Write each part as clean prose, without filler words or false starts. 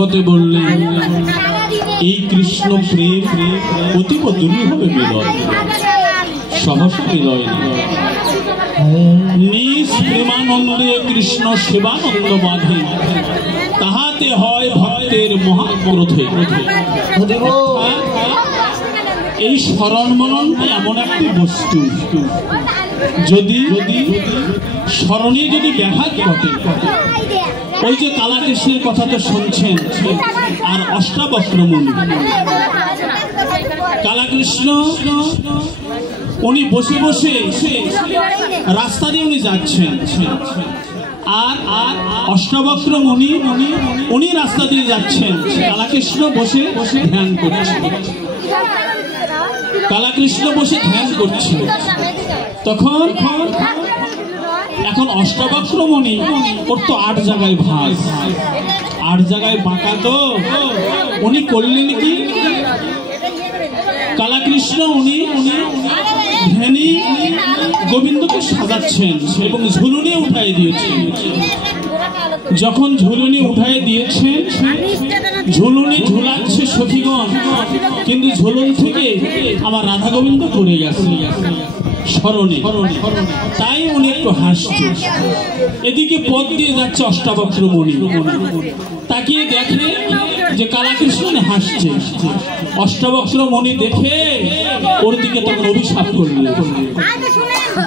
ভাগবতে বললেন এই কৃষ্ণ প্রেম অতীব দুর্লভে মিলয়, সহসা মিলয় না। নিজ প্রেমানন্দে কৃষ্ণ সেবানন্দ বাঁধে, তাহাতে হয় ভক্তের মহাক্রোধে। এই স্মরণ মনন এমন একটি বস্তু, যদি স্মরণে যদি ব্যাঘাত ঘটে, ওই যে কালাকৃষ্ণের কথা তো শুনছেন, আর অষ্টাবক্র মুনি কালাকৃষ্ণ উনি বসে বসে রাস্তা দিয়ে উনি যাচ্ছেন, আর অষ্টাবক্র মুনি উনি রাস্তা দিয়ে যাচ্ছেন, কালাকৃষ্ণ বসে ধ্যান করছেন। কালাকৃষ্ণ বসে ধ্যান করছে, তখন এখন অষ্টাবক্র মুনি ওর তো 8 জায়গায় ভাগ, 8 জায়গায় বাঁকা, তো উনি করলেন কি, কালাকৃষ্ণ উনি ধ্যানী গোবিন্দকে সাজাচ্ছেন এবং ঝুলুনি উঠাই দিয়েছেন। যখন ঝুলুনি উঠাই দিয়েছেন, ঝুলুনি ঝুলাচ্ছে সখীগণ, কিন্তু ঝুলুন থেকে আমার রাধা গোবিন্দ পড়ে গেছে স্মরণে, তাই উনি একটু হাসছে। এদিকে পথ দিয়ে যাচ্ছে অষ্টাবক্র মুনি, তাকিয়ে দেখে যে কালাকৃষ্ণ হাসছে। অষ্টাবক্র মুনি দেখে ওর দিকে তখন অভিশাপ করলেন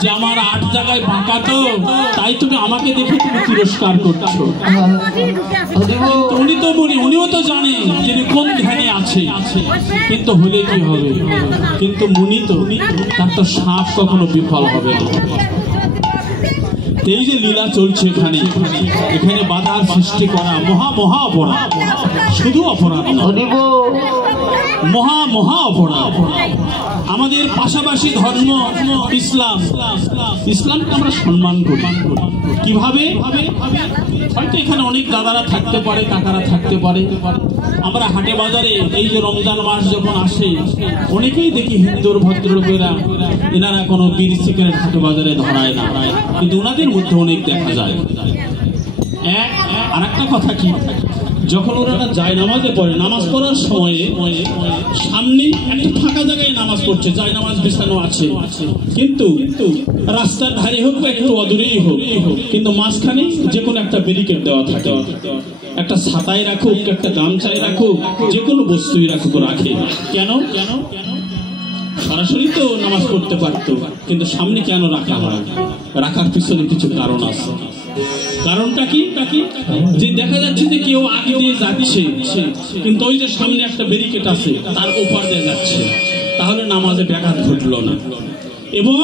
যে আমার 8 জায়গায় বাঁকা, তো তাই তুমি আমাকে দেখে তুমি তিরস্কার করছো। উনি তো মুনি, উনিও তো জানে যে কোন ধ্যানে আছে, কিন্তু হলে কি হবে, কিন্তু মুনি তো তার তো সাপ কখনো বিফল হবে না। এই যে লীলা চলছে এখানে, এখানে বাধার সৃষ্টি করা মহা অপরাধ, শুধু অপরাধ না, মহা অপরাধ। আমাদের পাশাপাশি ধর্ম ইসলামকে আমরা সম্মান করি। কিভাবে? হয়তো এখানে অনেক দাদারা থাকতে পারে, কাকারা থাকতে পারে, আমরা হাটে বাজারে এই যে রমজান মাস যখন আসে, অনেকেই দেখি হিন্দুর ভদ্রলোকেরা এনারা কোনো বিড়ি সিগারেট হাটে বাজারে ধরায় না, কিন্তু ওনাদের মধ্যে অনেক দেখা যায়। আর একটা কথা কি, যখন ওরা যায় নামাজে পড়ে, নামাজ পড়ার সময়ে সামনে একটা ফাঁকা জায়গায় নামাজ পড়ছে, যায় নামাজ বিছানো আছে, কিন্তু রাস্তার ধারে হোক বা একটু অদূরেই হোক, কিন্তু মাঝখানে যে কোনো একটা ব্যারিকেড দেওয়া থাকে, একটা ছাতায় রাখুক, একটা গামছায় রাখুক, যে কোনো বস্তুই রাখুক, রাখে কেন? সরাসরি তো নামাজ পড়তে পারতো, কিন্তু সামনে কেন রাখা হয়? রাখার পিছনে কিছু কারণ আছে। কারণটা কি? যে দেখা যাচ্ছে যে কেউ আগে দিয়ে যাচ্ছে, কিন্তু ওই যে সামনে একটা ব্যারিকেড আছে তার ওপার দিয়ে যাচ্ছে, তাহলে নামাজে ব্যাঘাত ঘটলো না। এবং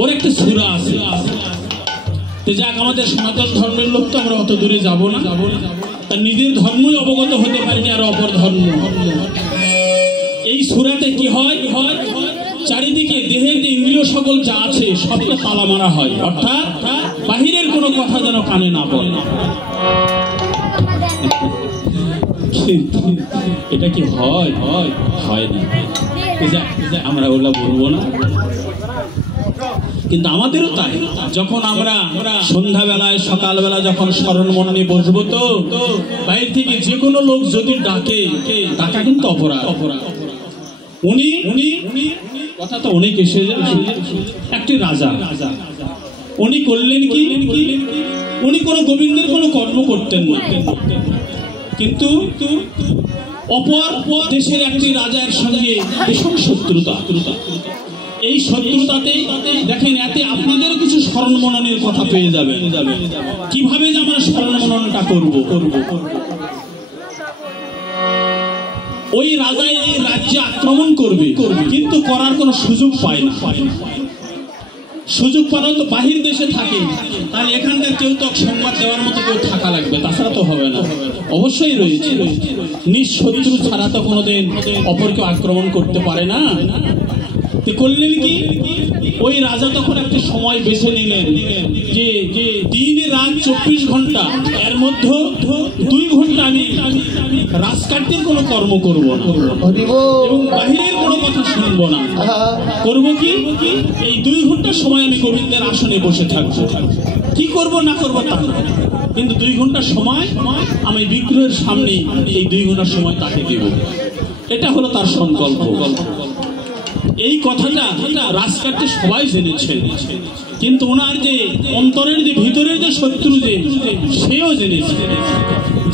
ওর একটা সূরা আছে, যাক আমাদের সনাতন ধর্মের লোক তো আমরা অত দূরে যাব না, তার নিজের ধর্মই অবগত হতে পারিনি, আর অপর ধর্ম। এই সূরাতে কি হয়, চারিদিকে দেহের যে ইন্দ্রিয় সকল যা আছে সবটা তালা মারা হয়, অর্থাৎ বাহিরের কোনো কথা যেন কানে না পড়ে। এটা কি হয় না, আমরা ওগুলা বলবো না, কিন্তু আমাদেরও তাই। যখন আমরা সন্ধ্যাবেলায় সকালবেলা যখন স্মরণ মন নিয়ে বসবো, তো বাইরে থেকে যে কোনো লোক যদি ডাকা কিন্তু অপরাধ। উনি কথা তো অনেক এসে যায়। একটি রাজা, উনি করলেন কি, উনি কোনো গোবিন্দের কোনো কর্ম করতেন না, কিন্তু অপর দেশের একটি রাজার সঙ্গে ভীষণ শত্রুতা। এই শত্রুতাতে দেখেন, এতে আপনাদেরও কিছু স্মরণ মননের কথা পেয়ে যাবেন। কিভাবে যে আমরা স্মরণ মননটা করব। ওই রাজাই এই রাজ্যে আক্রমণ করবে, কিন্তু করার কোনো সুযোগ পায় না। সুযোগ পাওয়া তো বাহির দেশে থাকে, তাহলে এখানকার কেউ তো সংবাদ দেওয়ার মতো কেউ থাকা লাগবে, তাছাড়া তো হবে না। অবশ্যই রয়েছে, নিজ শত্রু ছাড়া তো কোনোদিন অপরকে আক্রমণ করতে পারে না। করলেন কি, ওই রাজা তখন একটা সময় বেছে নিলেন যে দিনে রাত 24 ঘন্টা, এর মধ্যে 2 ঘন্টা আমি রাজকার্যের কোনো কর্ম করব না এবং বাহিরের কোনো কথা শুনবো না। করব কি, এই 2 ঘন্টা সময় আমি গোবিন্দের আসনে বসে থাকবো। কি করব না করবো তা না, কিন্তু 2 ঘন্টা সময় আমি বিগ্রহের সামনে এই 2 ঘন্টা সময় তাকে দেব। এটা হলো তার সংকল্প। এই কথাটা রাজকার্যে সবাই জেনেছে, কিন্তু ওনার যে অন্তরের যে ভিতরের যে শত্রু যে সেও জেনেছে।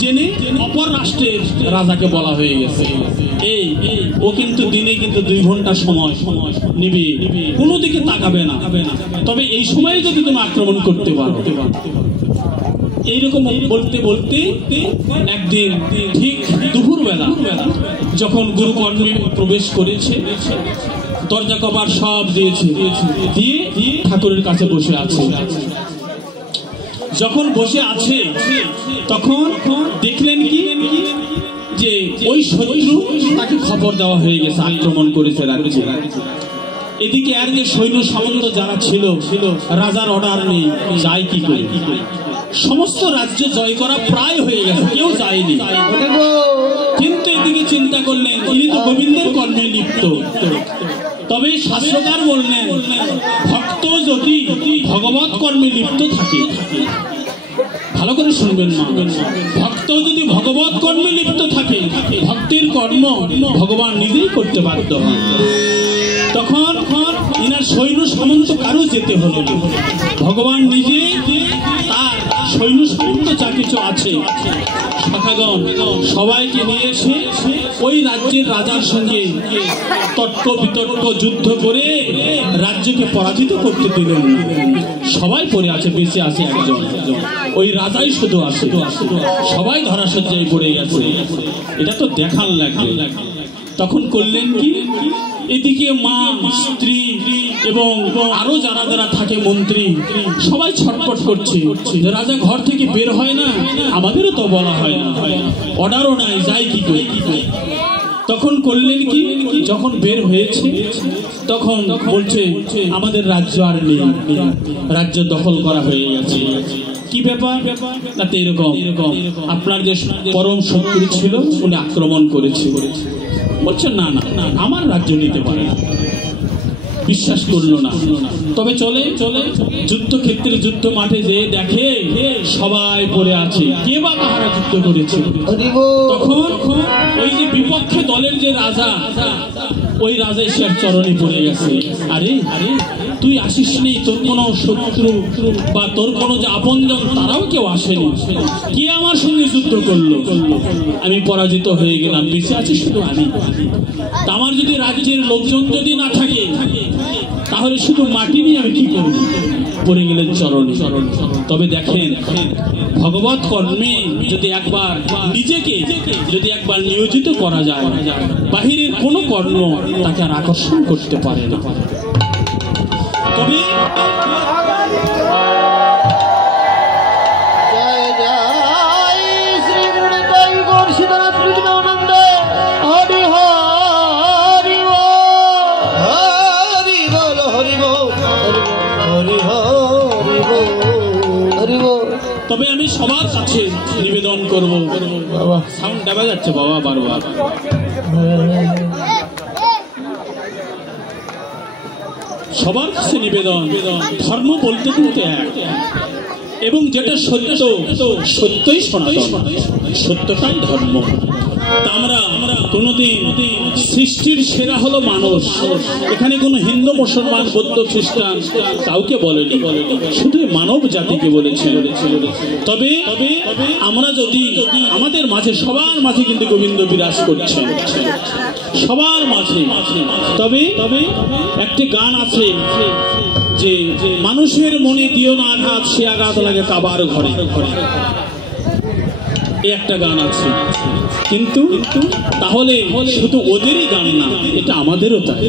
জেনে অপর রাষ্ট্রের রাজাকে বলা হয়ে গেছে, এই ও কিন্তু দিনে কিন্তু 2 ঘন্টা সময় নিবে, কোনো দিকে তাকাবে না, তবে এই সময়ে যদি তুমি আক্রমণ করতে পারো। এইরকম বলতে বলতে একদিন ঠিক দুপুরবেলা যখন গুরু কর্মে প্রবেশ করেছে, দরজা কবার সব দিয়েছে, দিয়ে ঠাকুরের কাছে বসে আছে। যখন বসে আছে তখন দেখলেন কি যে ওই শত্রু তাকে খবর দেওয়া হয়ে গেছে, আক্রমণ করেছে রাজ্যে। এদিকে আর যে সৈন্য সামন্ত যারা ছিল, রাজার অর্ডার নেই, যায় কি করে। সমস্ত রাজ্য জয় করা প্রায় হয়ে গেছে, কেউ যায়নি। কিন্তু এদিকে চিন্তা করলেন ইনি তো গোবিন্দের কর্মে লিপ্ত। তবে শাস্ত্রকার বললেন ভক্ত যদি ভগবত কর্মে লিপ্ত থাকে, ভালো করে শুনবেন মা, ভক্ত যদি ভগবত কর্মে লিপ্ত থাকে, ভক্তির কর্ম ভগবান নিজেই করতে বাধ্য হন। তখন ইনার সৈন্য সামন্ত কারো যেতে হলো, ভগবান নিজে তার সৈন্য সামন্ত যা কিছু আছে শাখাগণ সবাইকে নিয়ে এসে ওই রাজ্যের রাজার সঙ্গে তর্ক বিতর্ক যুদ্ধ করে রাজ্যকে পরাজিত করতে দিলেন। সবাই পড়ে আছে, বেঁচে আছে একজন, ওই রাজাই শুধু আছে, সবাই ধরাশয্যায় পড়ে গেছে। এটা তো দেখার লাগে। তখন করলেন কি, এদিকে মা, স্ত্রী এবং আরো যারা যারা থাকে মন্ত্রী সবাই ছটফট করছে, রাজা ঘর থেকে বের হয় না, আমাদেরও তো বলা হয় না, অর্ডারও নাই, যাই কি করে। তখন করলেন কি, যখন বের হয়েছে তখন বলছে আমাদের রাজ্য আর নেই, রাজ্য দখল করা হয়ে গেছে। কি ব্যাপার? তাতে এরকম আপনার যে পরম শত্রু ছিল উনি আক্রমণ করেছে। বলছেন না না, আমার রাজ্য নিতে পারে না। বিশ্বাস করলো না। তবে চলে যুদ্ধক্ষেত্রে, যুদ্ধ মাঠে যে দেখে সবাই পড়ে আছে, কে বা কাহারা যুদ্ধ করেছে। তখন ওই যে বিপক্ষে দলের যে রাজা, ওই রাজা এসে চরণে পড়ে গেছে। আরে তুই আসিস নি, তোর কোনো শত্রু বা তোর কোনো যে আপনজন তারাও কেউ আসেনি, কে আমার সঙ্গে যুদ্ধ করলো, আমি পরাজিত হয়ে গেলাম, বেঁচে আছি শুধু আমি। আমার যদি রাজ্যের লোকজন যদি না থাকে তাহলে শুধু মাটি নিয়ে আমি কি করব। পড়ে গেলেন চরণে। তবে দেখেন ভগবত কর্মে যদি একবার নিজেকে যদি একবার নিয়োজিত করা যায়, বাহিরের কোনো কর্ম তাকে আর আকর্ষণ করতে পারে না। তবে তবে আমি সবার কাছে নিবেদন করবো, সাউন্ড দেওয়া যাচ্ছে বাবা বারবার, সবার কাছে নিবেদন, ধর্ম বলতে কিন্তু এক, এবং যেটা সত্য সত্যই সনাতন, সত্যটাই ধর্ম। আমরা কোনদিন সৃষ্টির সেরা হলো মানুষ, এখানে কোনো হিন্দু মুসলমান বৌদ্ধ খ্রিস্টান কাউকে বলেনি, শুধু মানব জাতিকে বলেছে। তবে আমরা যদি আমাদের মাঝে, সবার মাঝে কিন্তু গোবিন্দ বিরাজ করছেন, সবার মাঝে। তবে একটি গান আছে যে মানুষের মনে দিও না আঘাত, সে আঘাত লাগে কাবার ঘরে, একটা গান আছে। কিন্তু তাহলে শুধু ওদেরই গান না, এটা আমাদেরও তাই।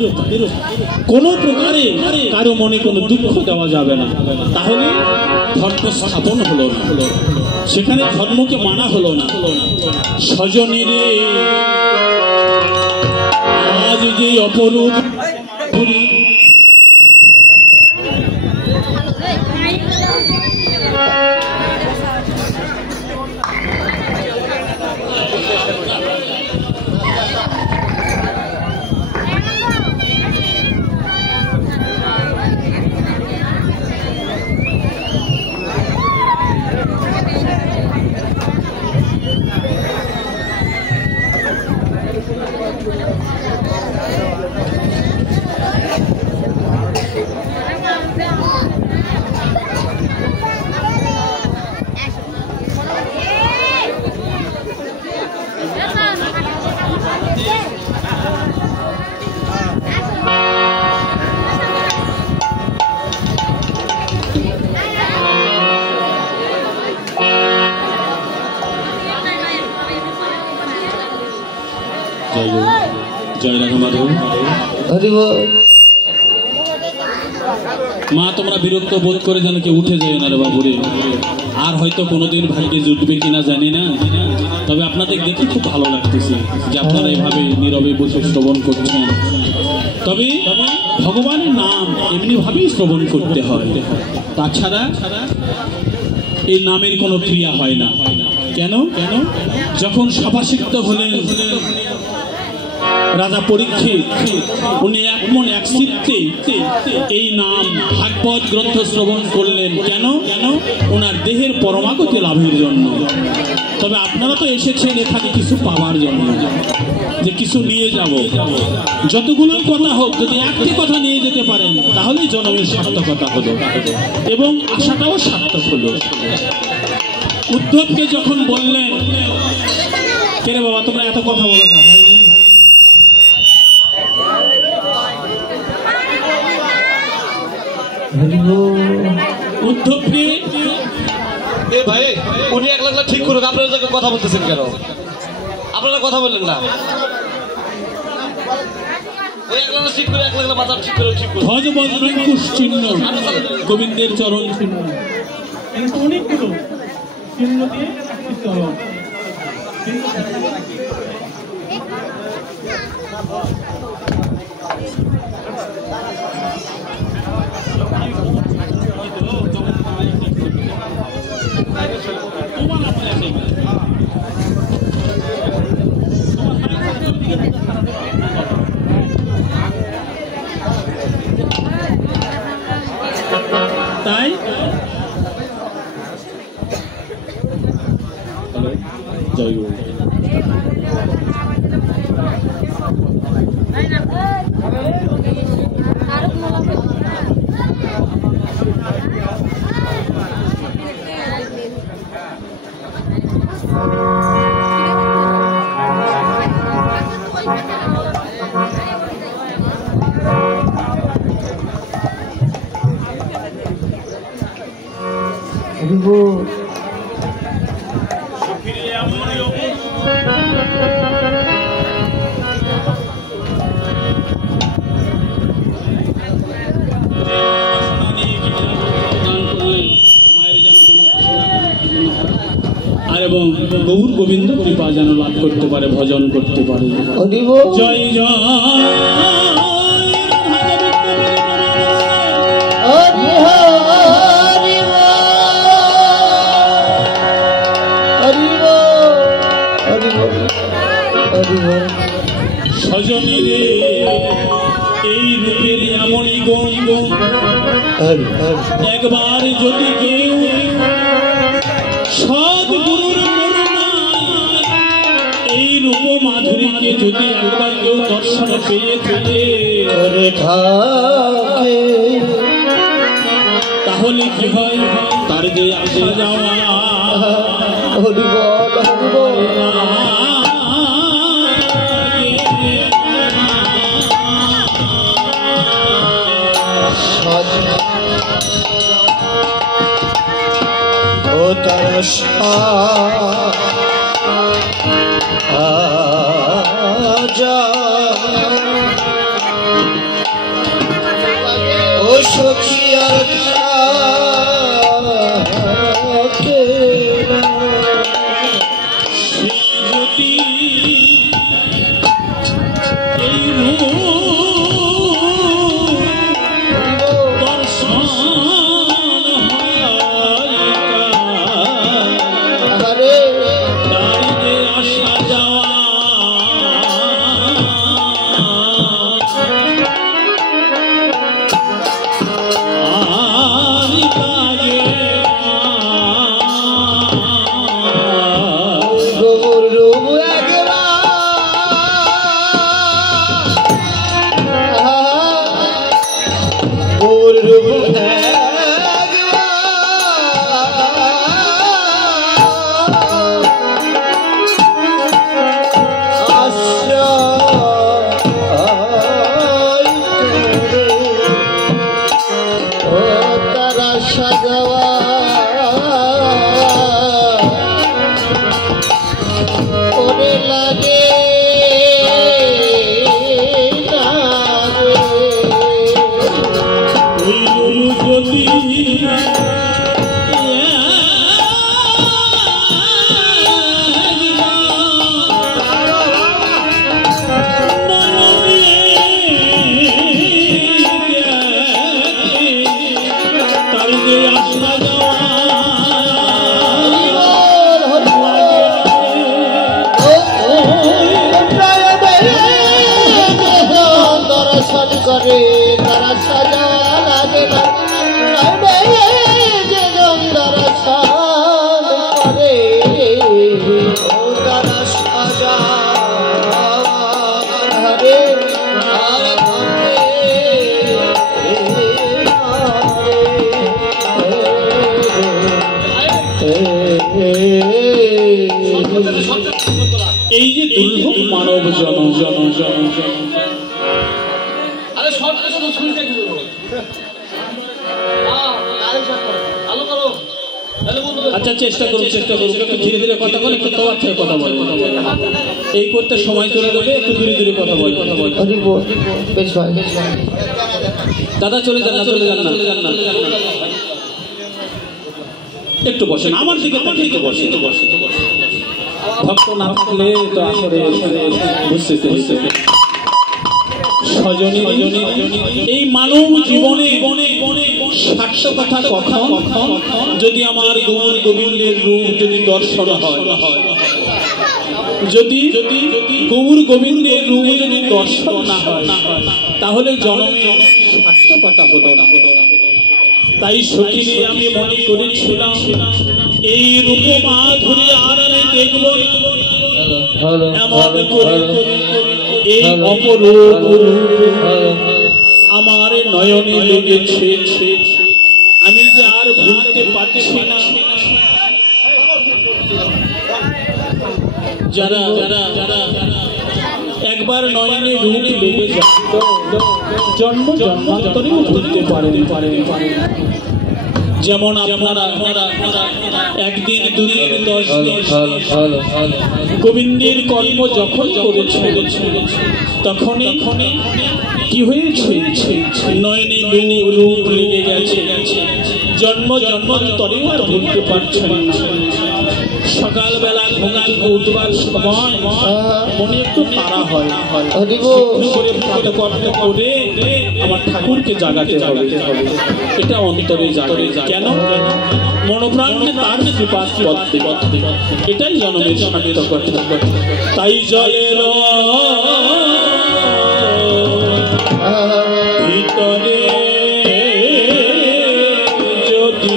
কোনো প্রকারে কারো মনে কোনো দুঃখ দেওয়া যাবে না, তাহলে ধর্ম স্থাপন হলো না, সেখানে ধর্মকে মানা হলো না। স্বজনের আজ যে অপরূপ জয় রাধা মাধব। মা তোমরা বিরক্ত বোধ করে যেন কেউ উঠে যায় না রে বাবুরে, আর হয়তো কোনোদিন ভাগ্যে জুটবে কিনা জানি না, তবে আপনাদের দেখে খুব ভালো লাগতেছে যে আপনারা এভাবে নীরবে বসে শ্রবণ করছেন। তবে ভগবানের নাম এমনি ভাবেই শ্রবণ করতে হয়, তাছাড়া এই নামের কোনো ক্রিয়া হয় না। কেন? যখন সভাসিদ্ধ হলেন রাজা পরীক্ষিত, উনি এমন এক চিত্তে এই নাম ভাগবত গ্রন্থ শ্রবণ করলেন। কেন? ওনার দেহের পরমাগতি লাভের জন্য। তবে আপনারা তো এসেছেন এখানে কিছু পাওয়ার জন্য, যে কিছু নিয়ে যাব। যতগুলো কথা হোক, যদি একটি কথা নিয়ে যেতে পারেন তাহলেই জন্মের সার্থকতা হলো এবং আশাটাও সার্থক হলো। উদ্ধবকে যখন বললেন, কে রে বাবা তোমরা এত কথা বলো না, উদ্ধবকে ভাই উনি এক লাখ ঠিক করুক, আপনারা কথা বলতেছেন কেন? আপনারা কথা বললেন না। ধ্বজ বজ্রঙ্কুশ চিহ্ন, গোবিন্দের চরণ চিহ্ন, অনেকগুলো চিহ্ন দিয়ে তাই জয় গুরু। এবং গৌর গোবিন্দ কৃপা যেন লাভ করতে পারে, ভজন করতে পারে। জয় জয় স্বজনীরে এই রূপের এমনই গুণ, একবার যদি কেউ সদ্গুরুর এই রূপ মাধুরীকে যদি একবার কেউ দর্শন পেয়ে থাকে, তাহলে কি হয়? তার যে আসা যাওয়া তার ও সখী আর এই যে দুর্লভ মানব জনম জনম জনম আচ্ছা চেষ্টা করুন একটু ধীরে ধীরে কথা বলে একটু তোমার থেকে কথা বলে এই করতে সময় চলে যাবে একটু ধীরে ধীরে কথা বলে দাদা চলে যান না একটু বসেন আমার দিকে একটু বসে ভক্ত না থাকলে তো আসলে বুঝতে স্বজনী এই মানব জীবনে সার্থকতা কখন যদি আমার গৌর গোবিন্দের রূপ যদি দর্শন হয় যদি গৌর গোবিন্দের রূপ যদি দর্শন না হয় তাহলে জন্মে সার্থকতা হলো না। তাই সখিনী আমি মনে করেছিলাম এই রূপ মাধুরী আর দেখব এমন করে এই অপরূপ আমার নয়নে লেগেছে আমি যে আর ভুলতে পারছি না। যারা একবার নয়নে রূপ লেগে যায় জন্ম জন্মান্তরেও ভুলতে পারেন। যেমন আপনারা একদিন দুদিন 10 দিন গোবিন্দের কর্ম যখন করেছেন তখনই কি হয়েছে নয়নে রূপ লেগে গেছে জন্ম জন্মান্তরেও আর ভুলতে পারছেন না। সকালবেলা ঘুম থেকে উঠবার সময় মনে একটু তাড়া হয় করে কর্ম করে আমার ঠাকুরকে জাগাতে হবে এটা অন্তরে জাগে কেন মনোপ্রাণকে তার কৃপার পথে এটাই জন্মের সার্থকতা। তাই জলের ভিতরে যদি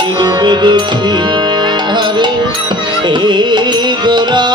যদি ডুবে দেখি আরে এই গোরা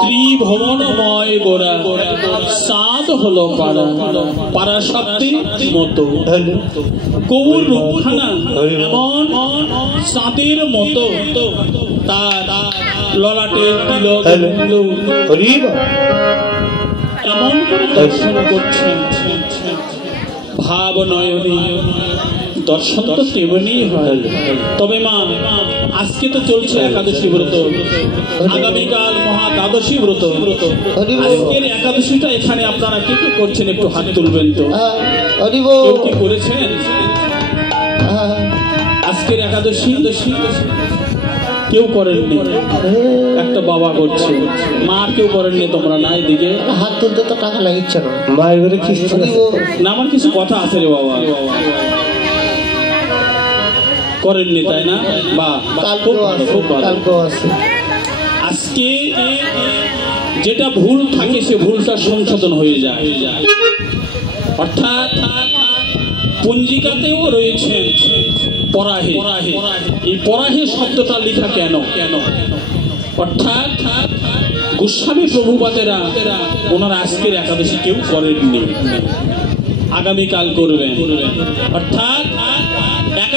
ত্রিভুবনময় গোরা সাদ হলো পাড়া পাড়া শব্দের মতো কবুর রুখানা এমন সাদের মতো তার ললাটের তিলক এমন করে দর্শন করছেন ভাব নয়নে দর্শন তো তেমনি হয়। তবে মা আজকে তো চলছে একাদশী ব্রত, আগামীকাল মহা দ্বাদশী ব্রত। আজকের একাদশীটা এখানে আপনারা কে কে করছেন একটু হাত তুলবেন তো। কেউ কি করেছেন আজকের একাদশী? কেউ করেননি, একটা বাবা করছে, মা কেউ করেননি। তোমরা না এদিকে হাত তুলতে তো টাকা লাগিচ্ছে না, মায়ের ঘরে কি না আমার কিছু কথা আছে রে বাবা। করেননি তাই না? বা আজকে যেটা ভুল থাকে সে ভুলটা সংশোধন হয়ে যায়। অর্থাৎ পঞ্জিকাতেও রয়েছে পরাহে। এই পরাহে শব্দটা লেখা কেন? অর্থাৎ গোস্বামী প্রভুপাদেরা ওনারা আজকের একাদশী কেউ করেননি, আগামীকাল করবেন। অর্থাৎ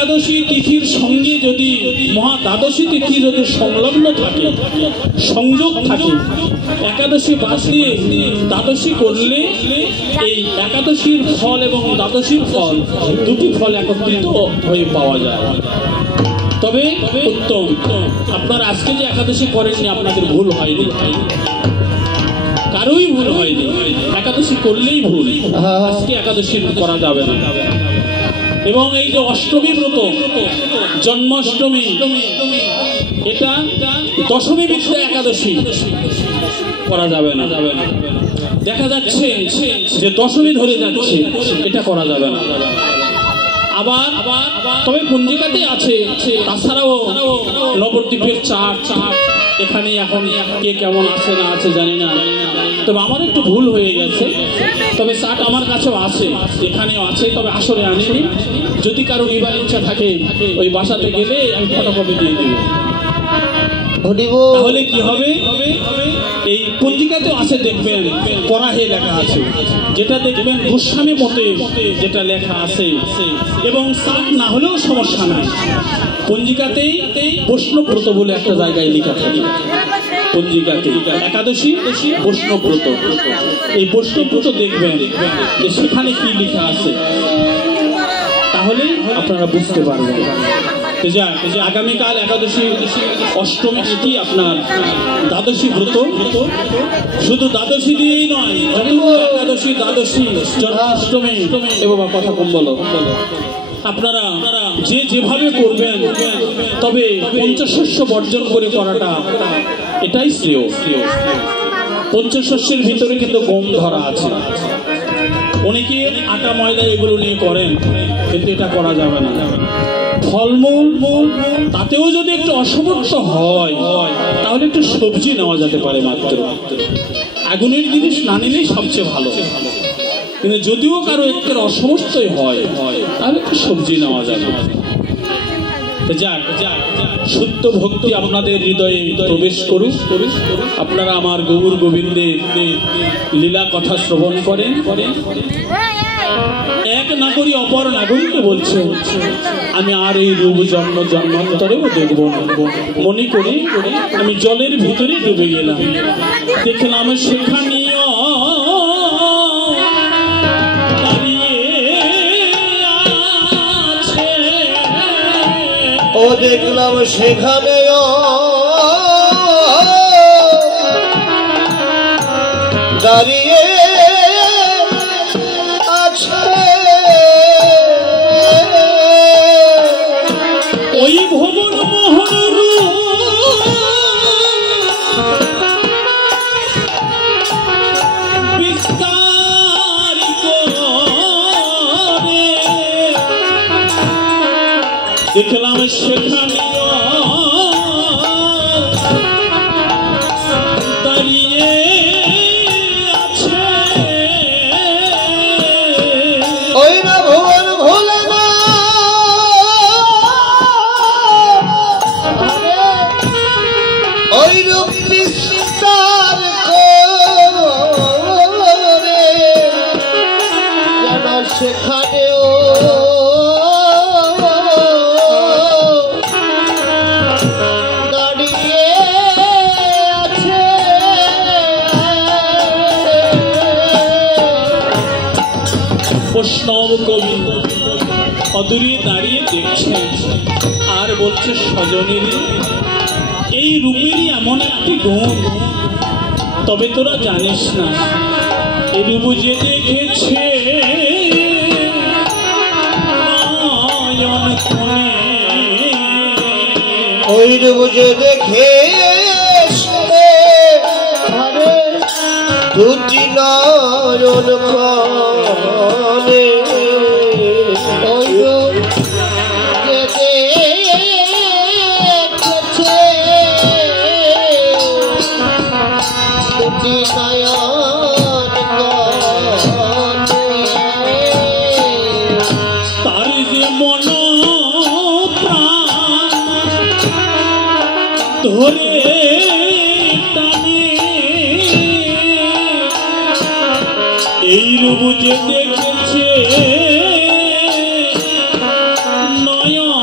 একাদশী তিথির সঙ্গে যদি মহা দ্বাদশী তিথি যদি সংলগ্ন থাকে, সংযোগ থাকে, একাদশী বাদ দিয়ে দ্বাদশী করলে এই একাদশীর ফল এবং দ্বাদশীর ফল দুটি ফল একত্রিত হয়ে পাওয়া যায়। তবে উত্তম, আপনারা আজকে যে একাদশী করেননি আপনাদের ভুল হয়নি, কারোই ভুল হয়নি, একাদশী করলেই ভুল, আজকে একাদশী করা যাবে না। এবং এই যে অষ্টমী ব্রত, জন্মাষ্টমী, এটা দশমী বিদ্যা একাদশী করা যাবে না। দেখা যাচ্ছে যে দশমী ধরে যাচ্ছে, এটা করা যাবে না। আবার তবে পঞ্জিকাতে আছে, তাছাড়াও নবদ্বীপের চাট এখানে এখন কে কেমন আছে না আছে জানি না, তবে আমার একটু ভুল হয়ে গেছে। তবে চাট আমার কাছেও আছে, এখানেও আছে, তবে আসলে আনিনি। যদি কারো নিবার ইচ্ছা থাকে ওই বাসাতে গেলে আমি ফটোকপি দিয়ে দিব। তাহলে কি হবে, এই পঞ্জিকাতেও আছে, দেখবেন পরাহে লেখা আছে, যেটা দেখবেন গোস্বামী মতে যেটা লেখা আছে, এবং চাট না হলেও সমস্যা নাই। পঞ্জিকাতেই বৈষ্ণব্রত বলে একটা জায়গায় লেখা থাকে, পঞ্জিকাতে একাদশী বৈষ্ণব্রত। এই বৈষ্ণব্রত দেখবেন যে সেখানে কি লেখা আছে, তাহলে আপনারা বুঝতে পারবেন। আগামীকাল একাদশী, অষ্টমী তিথি, আপনার দ্বাদশী ব্রত। শুধু দ্বাদশী দিয়েই নয়, একাদশী, দ্বাদশী, জন্মাষ্টমী এবং কথা কম বলো, আপনারা যে যেভাবে করবেন, তবে পঞ্চশস্য বর্জন করে করাটা এটাই শ্রেয়। পঞ্চশস্যের ভিতরে কিন্তু গম ধরা আছে। অনেকে আটা ময়দা এগুলো নিয়ে করেন, কিন্তু এটা করা যাবে না। ফলমূল তাতেও যদি একটু অসমর্থ হয়, তাহলে একটু সবজি নেওয়া যেতে পারে মাত্র। আগুনের জিনিস না নিলেই সবচেয়ে ভালো। কিন্তু যদিও কারো একটু অসমর্থই হয়, তাহলে একটু সবজি নেওয়া যাবে। শুদ্ধ ভক্তি আপনাদের হৃদয়ে প্রবেশ করুক, আপনারা আমার গৌর গোবিন্দের লীলা কথা শ্রবণ করেন। এক নাগরী অপর নাগরীকে বলছে, আমি আর এই রূপ জন্মান্তরেও দেখব না। মনে করে আমি জলের ভিতরে ডুবে গেলাম, দেখলাম সেখানেও দেখলাম সেখানেও দাঁড়িয়ে আছে ওই ভুবন মোহন বিস্তার করে দেখলাম সেখানে দাঁড়িয়ে আছে ওই না ভুবন ভোলে না, ওই রূপ বিস্তার করে যেন সেখানেও বৈষ্ণব কবি অদূরে দাঁড়িয়ে দেখছেন আর বলছে, স্বজনেরই এই রূপেরই এমন একটি গুণ, তবে তোরা জানিস না। এই রূপ যে দেখেছে নয়ন কোণে, ওই রূপ যে দেখে দুটি নয়ন কোণে, ওই রূপ যে দেখেছে দুটি নয়ন কোণে, তার যে মন প্রাণ ধরে টানে, এই রূপ যে দেখেছে নয়ন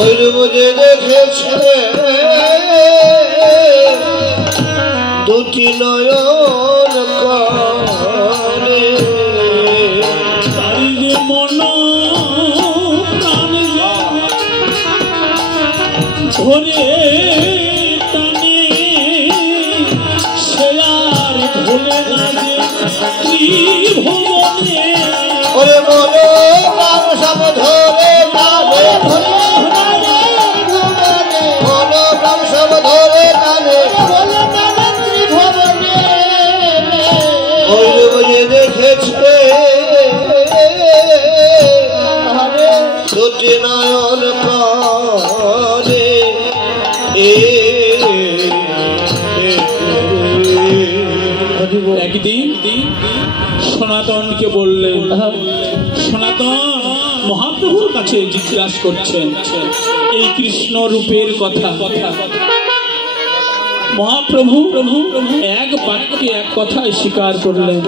ওই বুঝে দেখেছে দুটি নয়ন করে মন প্রাণ ধরে টানে সে আর ভুলে না যে ত্রিভুবনে ওরে মনো প্রাণ সব ধরে টানে মনো প্রাণ সব ধরে টানে ওই বুঝে দেখেছে দুটি নয়ন করে একদিন সনাতনকে বললেন, সনাতন মহাপ্রভুর কাছে জিজ্ঞাসা করছেন এই কৃষ্ণ রূপের কথা। মহাপ্রভু এক বাক্যে এক কথায় স্বীকার করলেন,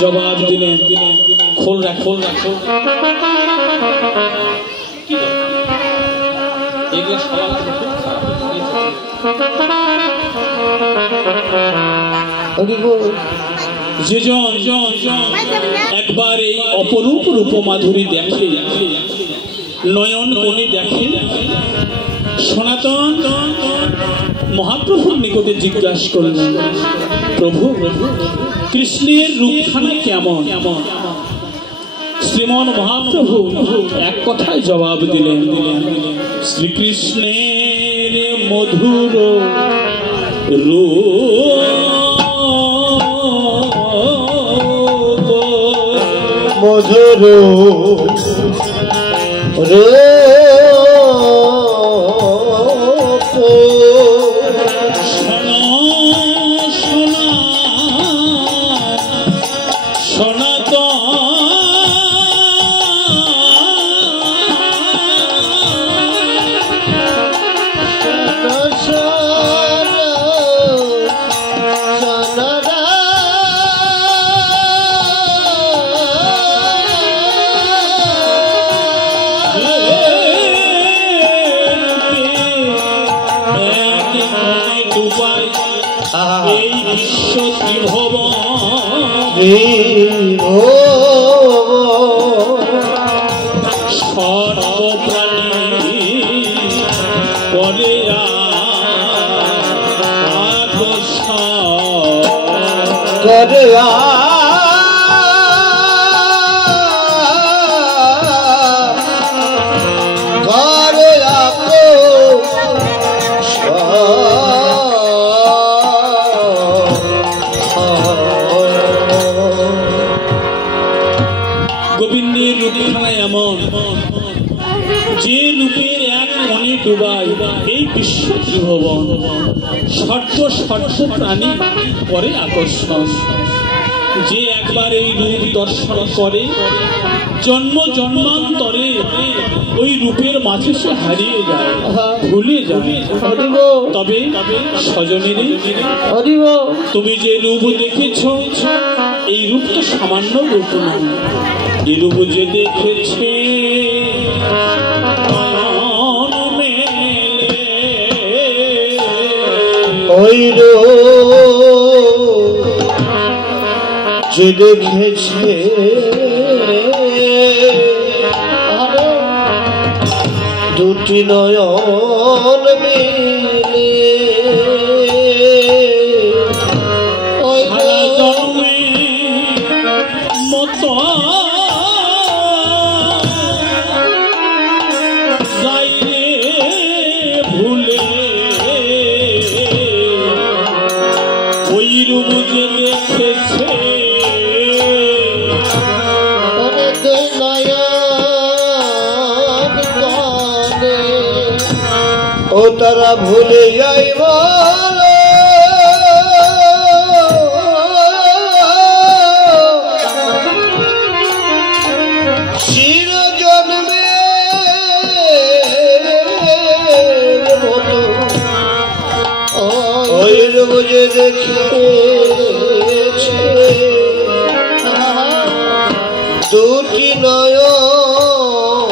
জবাব দিলেন, খোল রাখো যেজন একবার এই অপরূপ রূপমাধুরী দেখে, নয়ন কোণে দেখে, সনাতন মহাপ্রভুর নিকটে জিজ্ঞাসা করলেন, প্রভু কৃষ্ণের রূপখানা কেমন? শ্রীমন মহাপ্রভু এক কথায় জবাব দিলেন, শ্রীকৃষ্ণের মধুর মধুর এই বিশ্ব ত্রিভুবন সর্বপ্রাণী করে করে গোবিন্দের রূপখানা এমন যে রূপের এক মনে ডুবায় এই বিশ্ব ত্রিভুবন, সর্ব প্রাণী করে আকর্ষণ। যে একবার এই রূপ দর্শন করে জন্ম জন্মান্তরে ওই রূপের মাঝে সে হারিয়ে যায়, ভুলে যায়। তবে স্বজনের তুমি যে রূপ দেখেছ এই রূপ তো সামান্য রূপ নয়, এই রূপ যে দেখেছে ওই যে দেখেছে দুটি নয়ন মিলে ওই মতো ভুলে ওই রূপ যে দেখেছে ও তারা ভুলে যাইব চির জন্মে ওই বুঝে দেখেছে দুটি নয়ন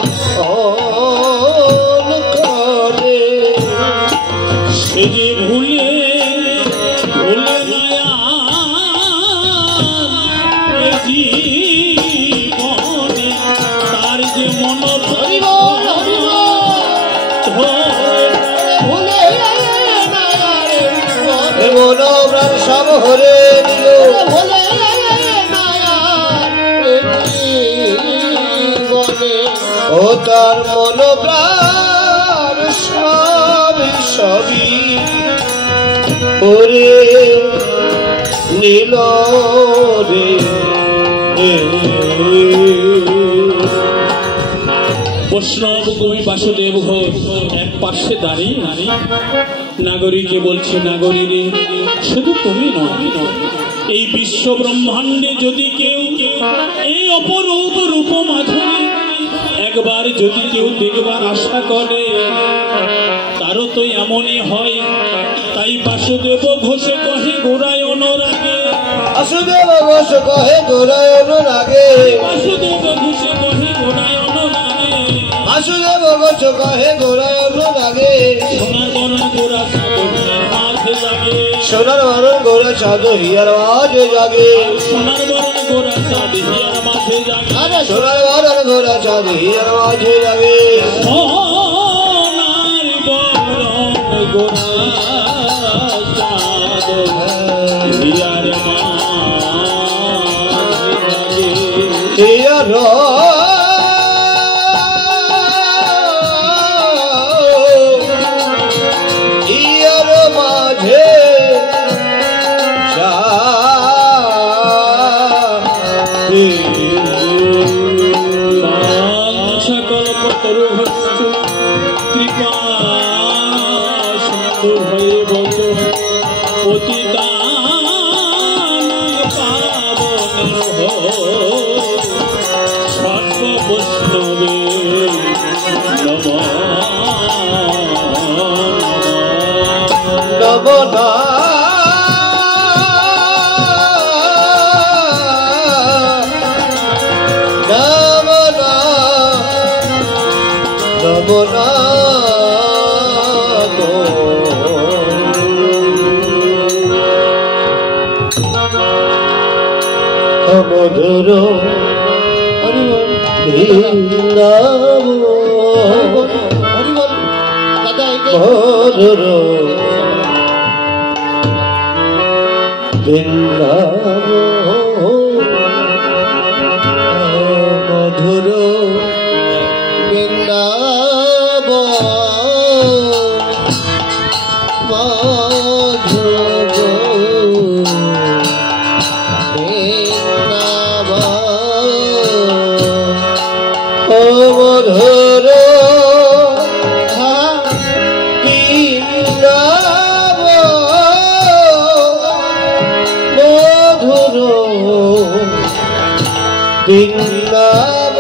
মন প্রাণ সব হরে নিল বলে ও তার মন প্রাণ সবই সবই ওরে নীল রে বৈষ্ণব কবি বাসুদেব ঘোষ এক পাশে দাঁড়িয়ে নাগরীকে বলছে, নাগরী রে, শুধু তুমি নয়, এই বিশ্ব ব্রহ্মাণ্ডে যদি কেউ এই অপরূপ রূপ মাধুরী একবার যদি কেউ দেখবার আশা করে, তারও তো এমনই হয়। তাই বাসুদেব ঘোষে কহে গোড়ায় অনুরাগে, বাসুদেব ঘোষ কহে গোড়ায় অনুরাগে, বাসুদেব ঘোষে কহে গোড়ায় অনুরাগে, বাসুদেব ঘোষ কহে গোড়ায় অনুরাগে। সোনার বরণ গোড়া সাধুর মাঝে জাগে, সোনার বরণ গোড়া সাধু হিয়ার মাঝে জাগে, সোনার বরণ গোড়া সাধু হিয়ার মাঝে জাগে, সোনার বরণ গোড়া সাধু হিয়ার মাঝে জাগে। সোনার বরণ গোড়া সাধু হিয়ার মাঝে জাগে। হিয়ার কৃপা সিন্ধু হয়ে বল পতিতান পাবন সর্ব বৈষ্ণবে নমঃ নমনা নমনা মধুর মধুর মধুর মধুর বৃন্দাব মধুর বৃন্দাব মধুর বৃন্দাব মধুর বৃন্দাব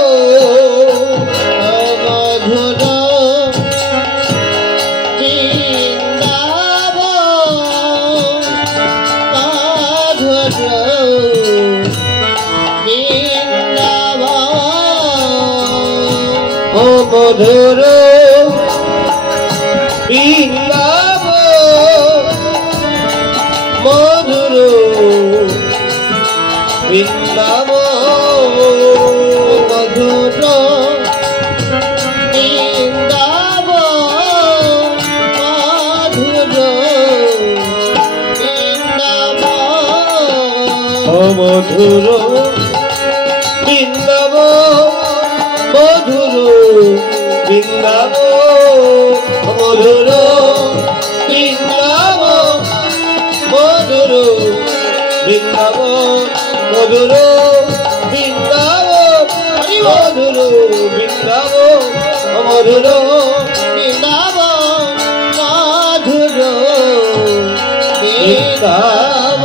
মধুর বৃন্দাব মধুর বৃন্দাব মধুর বৃন্দাব মধুর বৃন্দাব মধুর বৃন্দাব মধুর বৃন্দাব মধুর বৃন্দাব মধুর বৃন্দাব।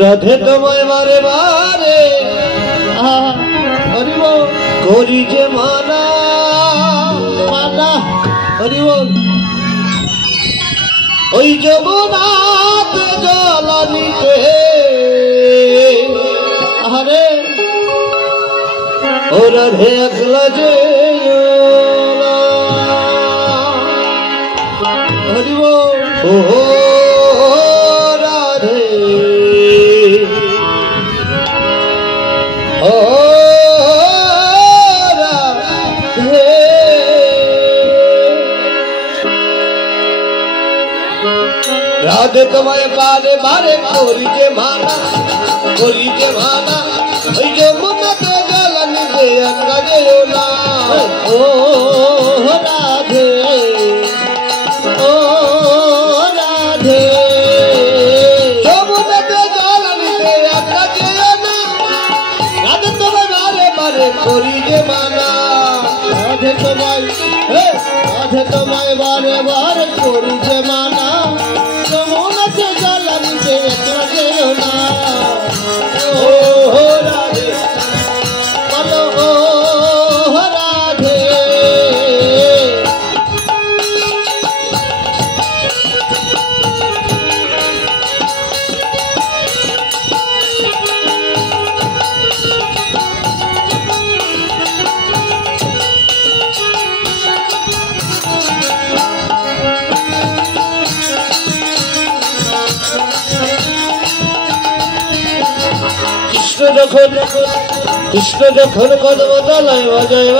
রাধে তোমায় বারে বারে হরিব করি যে মানা মানা হরিব ওই যমুনাতে জল নিতে আরে ও রাধে একলা যে হরিব ও রাধে ও রাধে রাধে তোমায় বারে বারে করি যে মানা ওই যমুনাতে জল নিতে একা যেও না ও রাধে ও রাধে যমুনাতে জল নিতে একা যেও না রাধে তোমায় বারে বারে করি যে মানা রাধে তোমায় বারে বারে করি যে মানা যমুনাতে জল নিতে একা যেও না ও রাধে বলো ও রাধে কৃষ্ণ যখন কদম তলায় বাজায়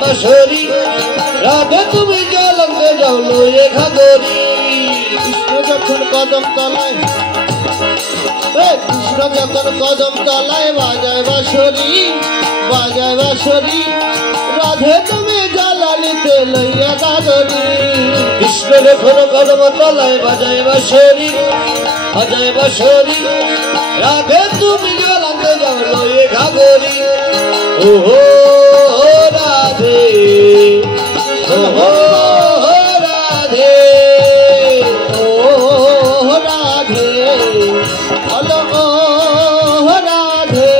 বাঁশরি রাধে তুমি জলঙ্গে যাও লয়ে ঘাগরি কৃষ্ণ যখন কদম তলায় বাজায় বাঁশরি রাধে তুমি জ্বালানিতে লইয়া ঘাগরি কৃষ্ণ যখন কদম তলায় বাজায় বাঁশরি রাধে তুমি জ্বালাতে যাও লয়ে ঘাগরি ও রাধে ও রাধে ও রাধে হলো ও রাধে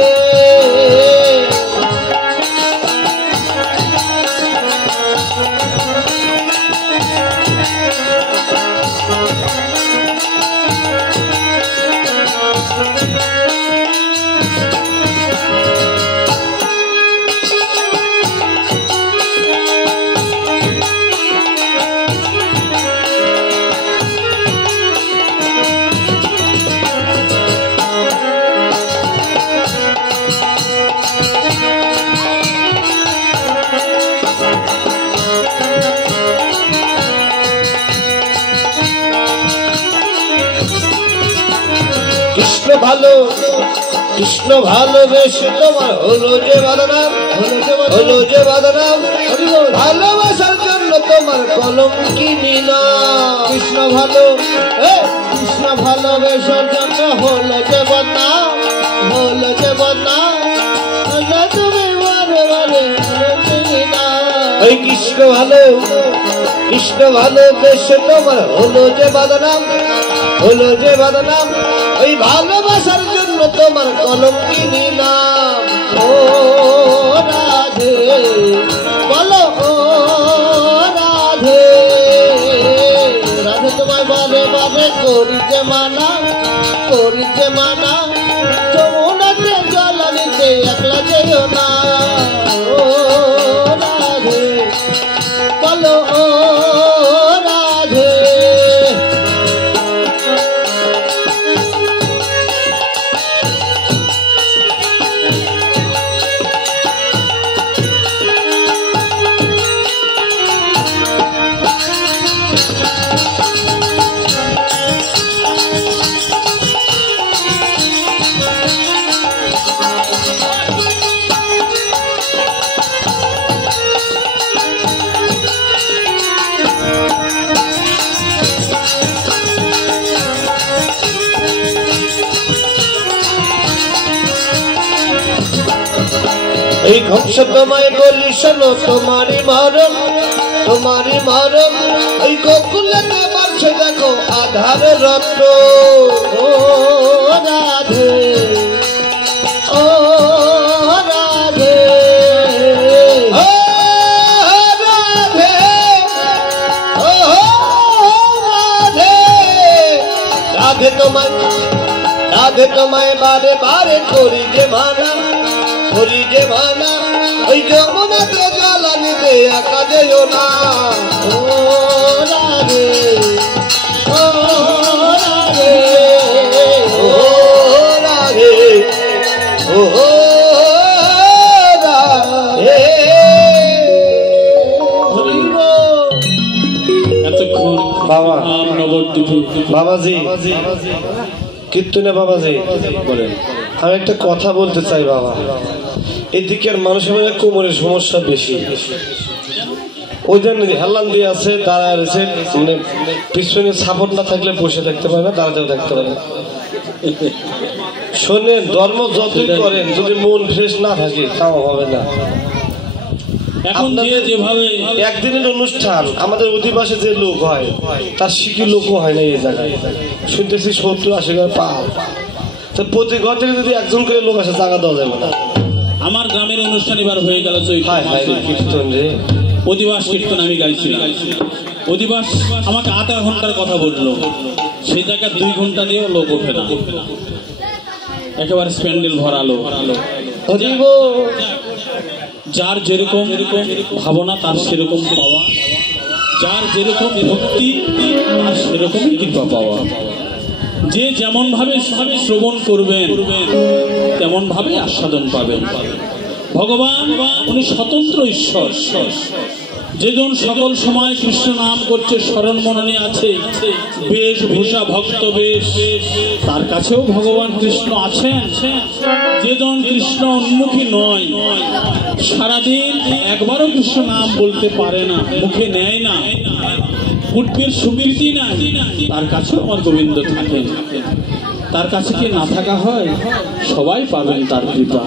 কৃষ্ণ ভালোবেসে তোমার হলো যে বদনাম ভালোবাসার জন্য তোমার কলম কিনি না কৃষ্ণ ভালোবেসার জন্য হলো যে বদনাম তুমি বারে বারে কিনি না ওই কৃষ্ণ ভালোবেসে তোমার হলো যে বদনাম ওই ভালোবাসার জন্য তোমার কলম কিনি নাম ও রাধে বলো ও রাধে রাধে তোমায় বারে বারে করি যে মানা যমুনাতে জ্বালানিতে একলা যেও না ও রাধে বলো ও রাধে এই কংস তোমায় বলি শোনো তোমারই মরম এই গোকুলেতে বাড়ছে দেখো আধার রত্ন ও রাধে ও রাধে ও রাধে ও রাধে রাধে তোমায় বারে বারে করি যে মানা করি যে মানা ওই যমুনাতে জ্বালানিতে একা যেও না ও রাধে ও রাধে ও রাধে ও রাধে এতক্ষণ বাবা নবদ্বীপে বাবাজি কীর্তনে বাবাজি বলেন আমি একটা কথা বলতে চাই বাবা এদিকের মানুষের মধ্যে কোমরের সমস্যা বেশি ওই জন্য হেলান দিয়ে আছে দাঁড়ায় রয়েছে মানে পিছনে সাপোর্ট না থাকলে বসে থাকতে পারে না দাঁড়াতেও থাকতে পারে না শোনেন ধর্ম যতই করেন যদি মন ফ্রেশ না থাকে তাও হবে না এখন যেভাবে একদিনের অনুষ্ঠান আমাদের অধিবাসে যে লোক হয় তার শিখি লোকও হয় না এই জায়গায় শুনতেছি 70-80 ঘর পাল তো প্রতি ঘর থেকে যদি একজন করে লোক আসে জায়গা দেওয়া যাবে না আমার গ্রামের অনুষ্ঠান এবার হয়ে গেল কীর্তন রে অধিবাস কীর্তন আমি গাইছিলাম অধিবাস আমাকে আধা ঘন্টার কথা বললো সেই জায়গায় 2 ঘন্টা দিয়েও লোক ওঠে না একেবারে স্প্যান্ডেল ভরালো যার যেরকম ভাবনা তার সেরকম পাওয়া যার যেরকম ভক্তি তার সেরকমই কৃপা পাওয়া যে যেমন ভাবে শ্রবণ করবেন তেমন ভাবে আস্বাদন পাবেন ভগবান উনি স্বতন্ত্র ঈশ্বর যেজন সকল সময় কৃষ্ণ নাম করছে স্মরণ মননে আছে বেশভূষা ভক্ত বেশ তার কাছেও ভগবান কৃষ্ণ আছেন যেজন কৃষ্ণ উন্মুখী নয় সারাদিন একবারও কৃষ্ণ নাম বলতে পারে না মুখে নেয় না পুট্পের সুকৃতি নাই তার কাছেও আমার গোবিন্দ থাকেন তার কাছে কি না থাকা হয় সবাই পাবেন তার কৃপা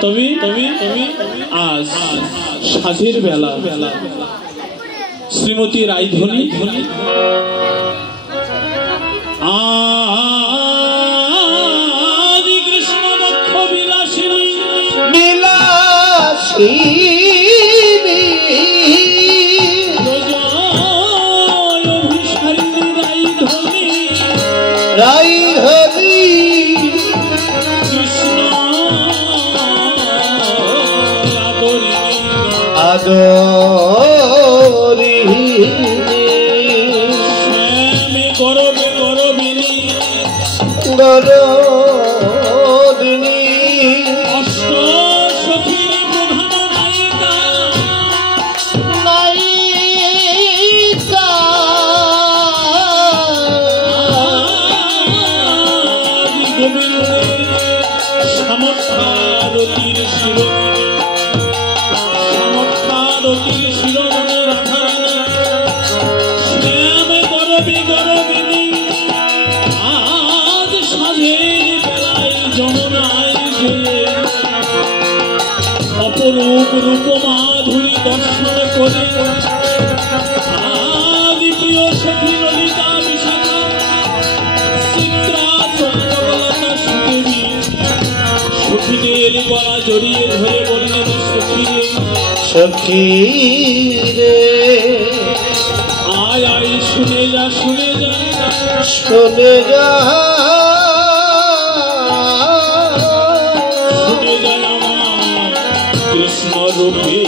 তবে আজ সাঁঝের বেলা শ্রীমতী রায়ধনী আদি কৃষ্ণ বক্ষ বিলাসিনী অভিসারিণী রায়ধনী কৃষ্ণ আদরিণী শ্যামে গরবে গরবিনী গরদিনী অষ্ট সখীর প্রধান নায়িকা নায়িকা আদি গোবিন্দের সামর্থারতির শিরোমণি রাধারানী শ্যামে গরবে গরবিনী আজ সাঁঝের বেলায় যমুনায় গিয়ে অপরূপ রূপ মাধুরী দর্শন করে আদি প্রিয় সখী ললিতা বিশাখা চিত্রা চন্দ্রকলতা সুদেবী সখীদের গলা জড়িয়ে ধরে বললেন সখীরে সখী রে আয় আয় শুনে যা শুনে যা শুনে যা শুনে যা আমার কৃষ্ণ রূপে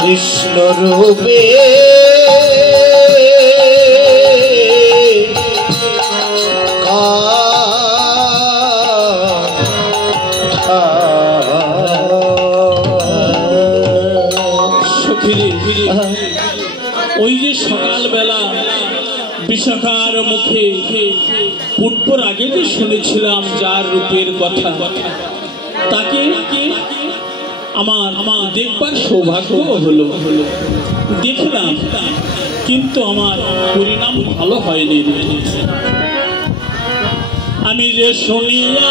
কৃষ্ণ রূপে ওই যে সকালবেলা বিশাখার মুখে পুট্পর আগে যে শুনেছিলাম যার রূপের কথা তাকে আমার দেখবার সৌভাগ্য হলো দেখলাম কিন্তু আমার পরিণাম ভালো হয়নি আমি যে শুনিয়া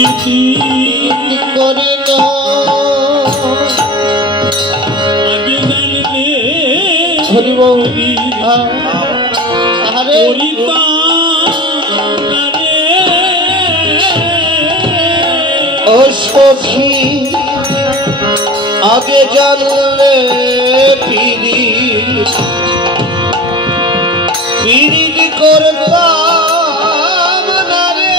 প্রীতি করিল আগে জানলে হরিবল আরে ও সখী আগে জানলে পিরি পিরি করতাম না রে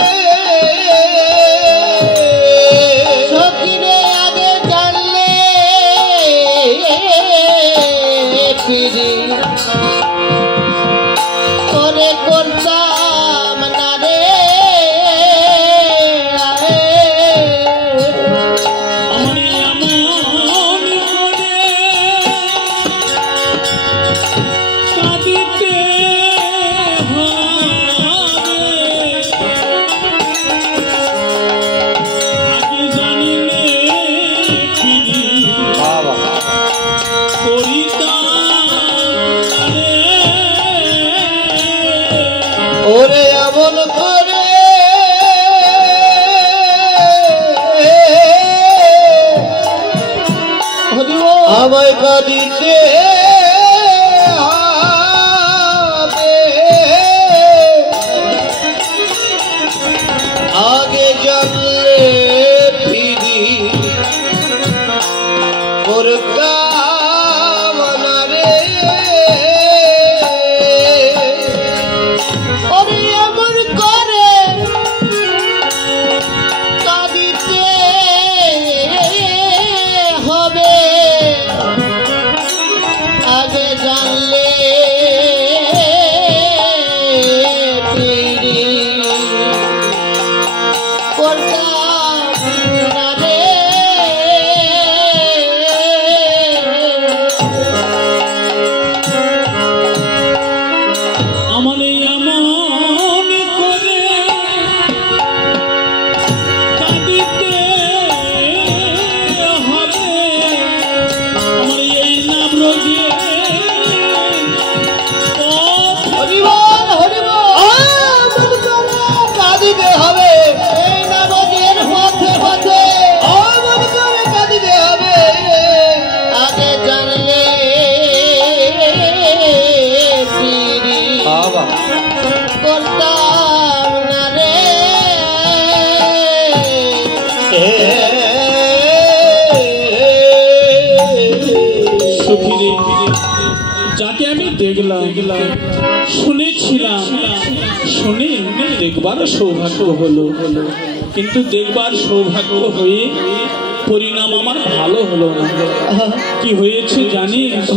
সখী রে আগে জানলে পিরি করে করতাম না রে ওরে এমন করে আমায় কাঁদিতে হবে আগে জানলে ফিরি করতাম না রে যাকে আমি দেখলাম শুনেছিলাম শুনে দেখবার সৌভাগ্য হলো কিন্তু দেখবার সৌভাগ্য হয়ে পরিণাম আমার ভালো হলো না কি হয়েছে জানিস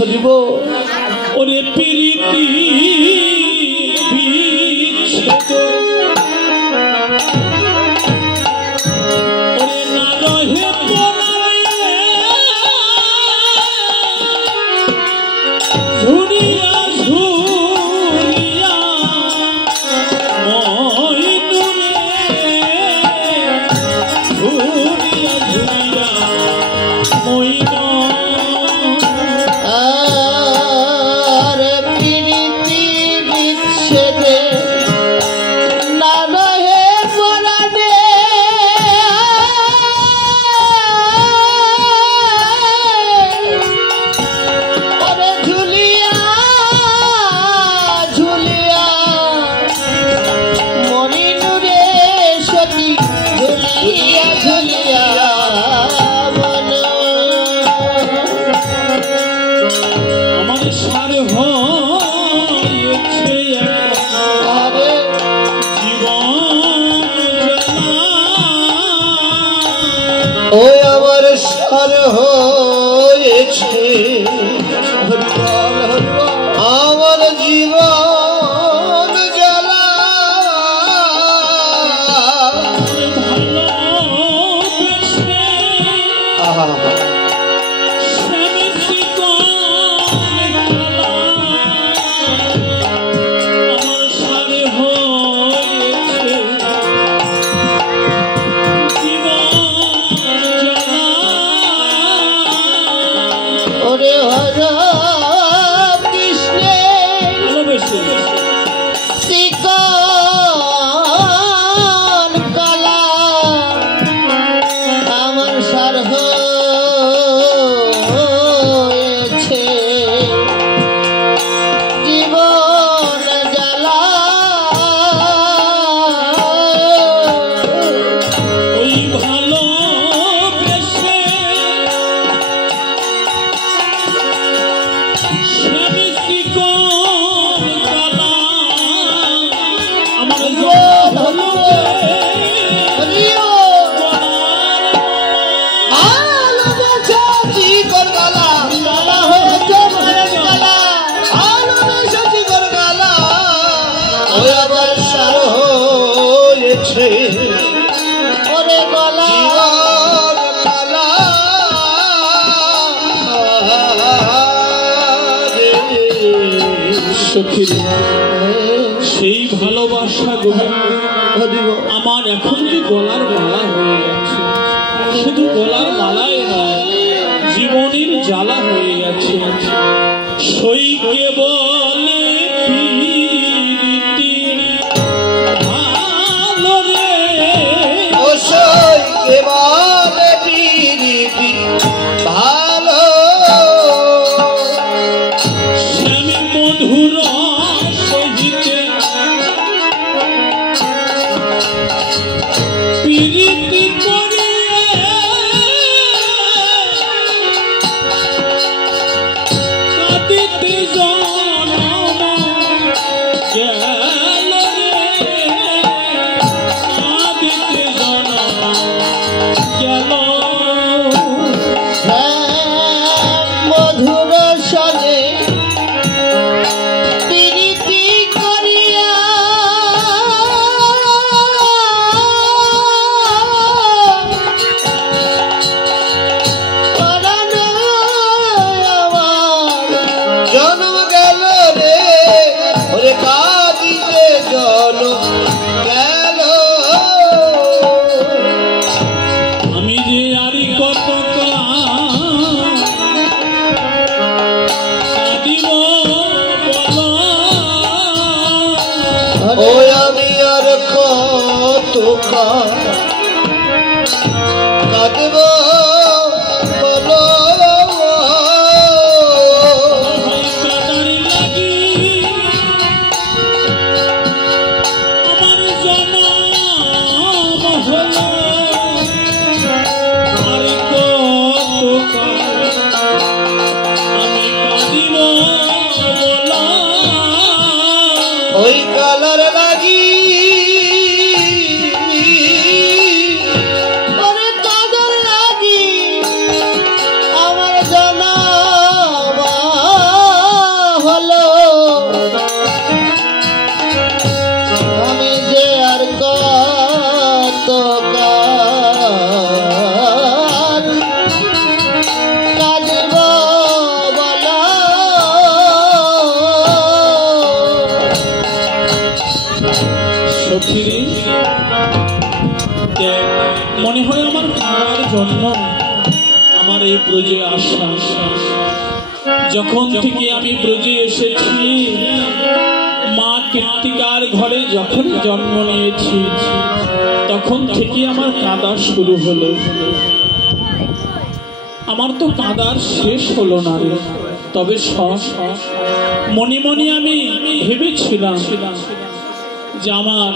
ওরে প্রীতি বিচ্ছেদ ওরে না রহে ঝুরিয়া ঝুরিয়া মই দূরে ঝুরিয়া ঝুরিয়া মই আর প্রীতি বিচ্ছেদে না রহে পরাণে ওই আমার সার হয়েছে আমার জীবন জ্বালা সখী সেই ভালোবাসা আমার এখন যে গলার মালা হয়ে গেছে, শুধু গলার মালাই নয়, জীবনের জ্বালা হয়ে গেছে। সইকে বলে প্রীতি ভালো রে, ও সইকে বলে প্রীতি ভালো, স্বামী মধুর সহিতে প্রীতি করিয়ে কাঁদিতে জনম গেল রে, কাঁদিতে জনম গেল। মধুর সনে প্রীতি করিয়া পরাণে আমার জন্ম গেল রে, ওরে কাঁদিতে জন্ম গেল। আমি যে আরি কত কাঁদিব বলো, ও আমি আর কত কাঁদব বলো, কাদার লাগি আমার জন্ম হলো, আর কত আমি কাঁদিব বলো। ওই কালার লাগি ওরে কাদার লাগি আমার জানা হলো, আমি যে আর কত কাঁদব বলো। সখী মনে হয় আমার খাওয়ার জন্য আমার এই ব্রজে আসা। যখন থেকে আমি ব্রজে এসেছি, মা কীর্তিকার ঘরে যখন জন্ম নিয়েছি, তখন থেকে আমার কাঁদা শুরু হলো। আমার তো কাঁদার শেষ হলো না রে। তবে মনে মনে আমি ভেবেছিলাম যে আমার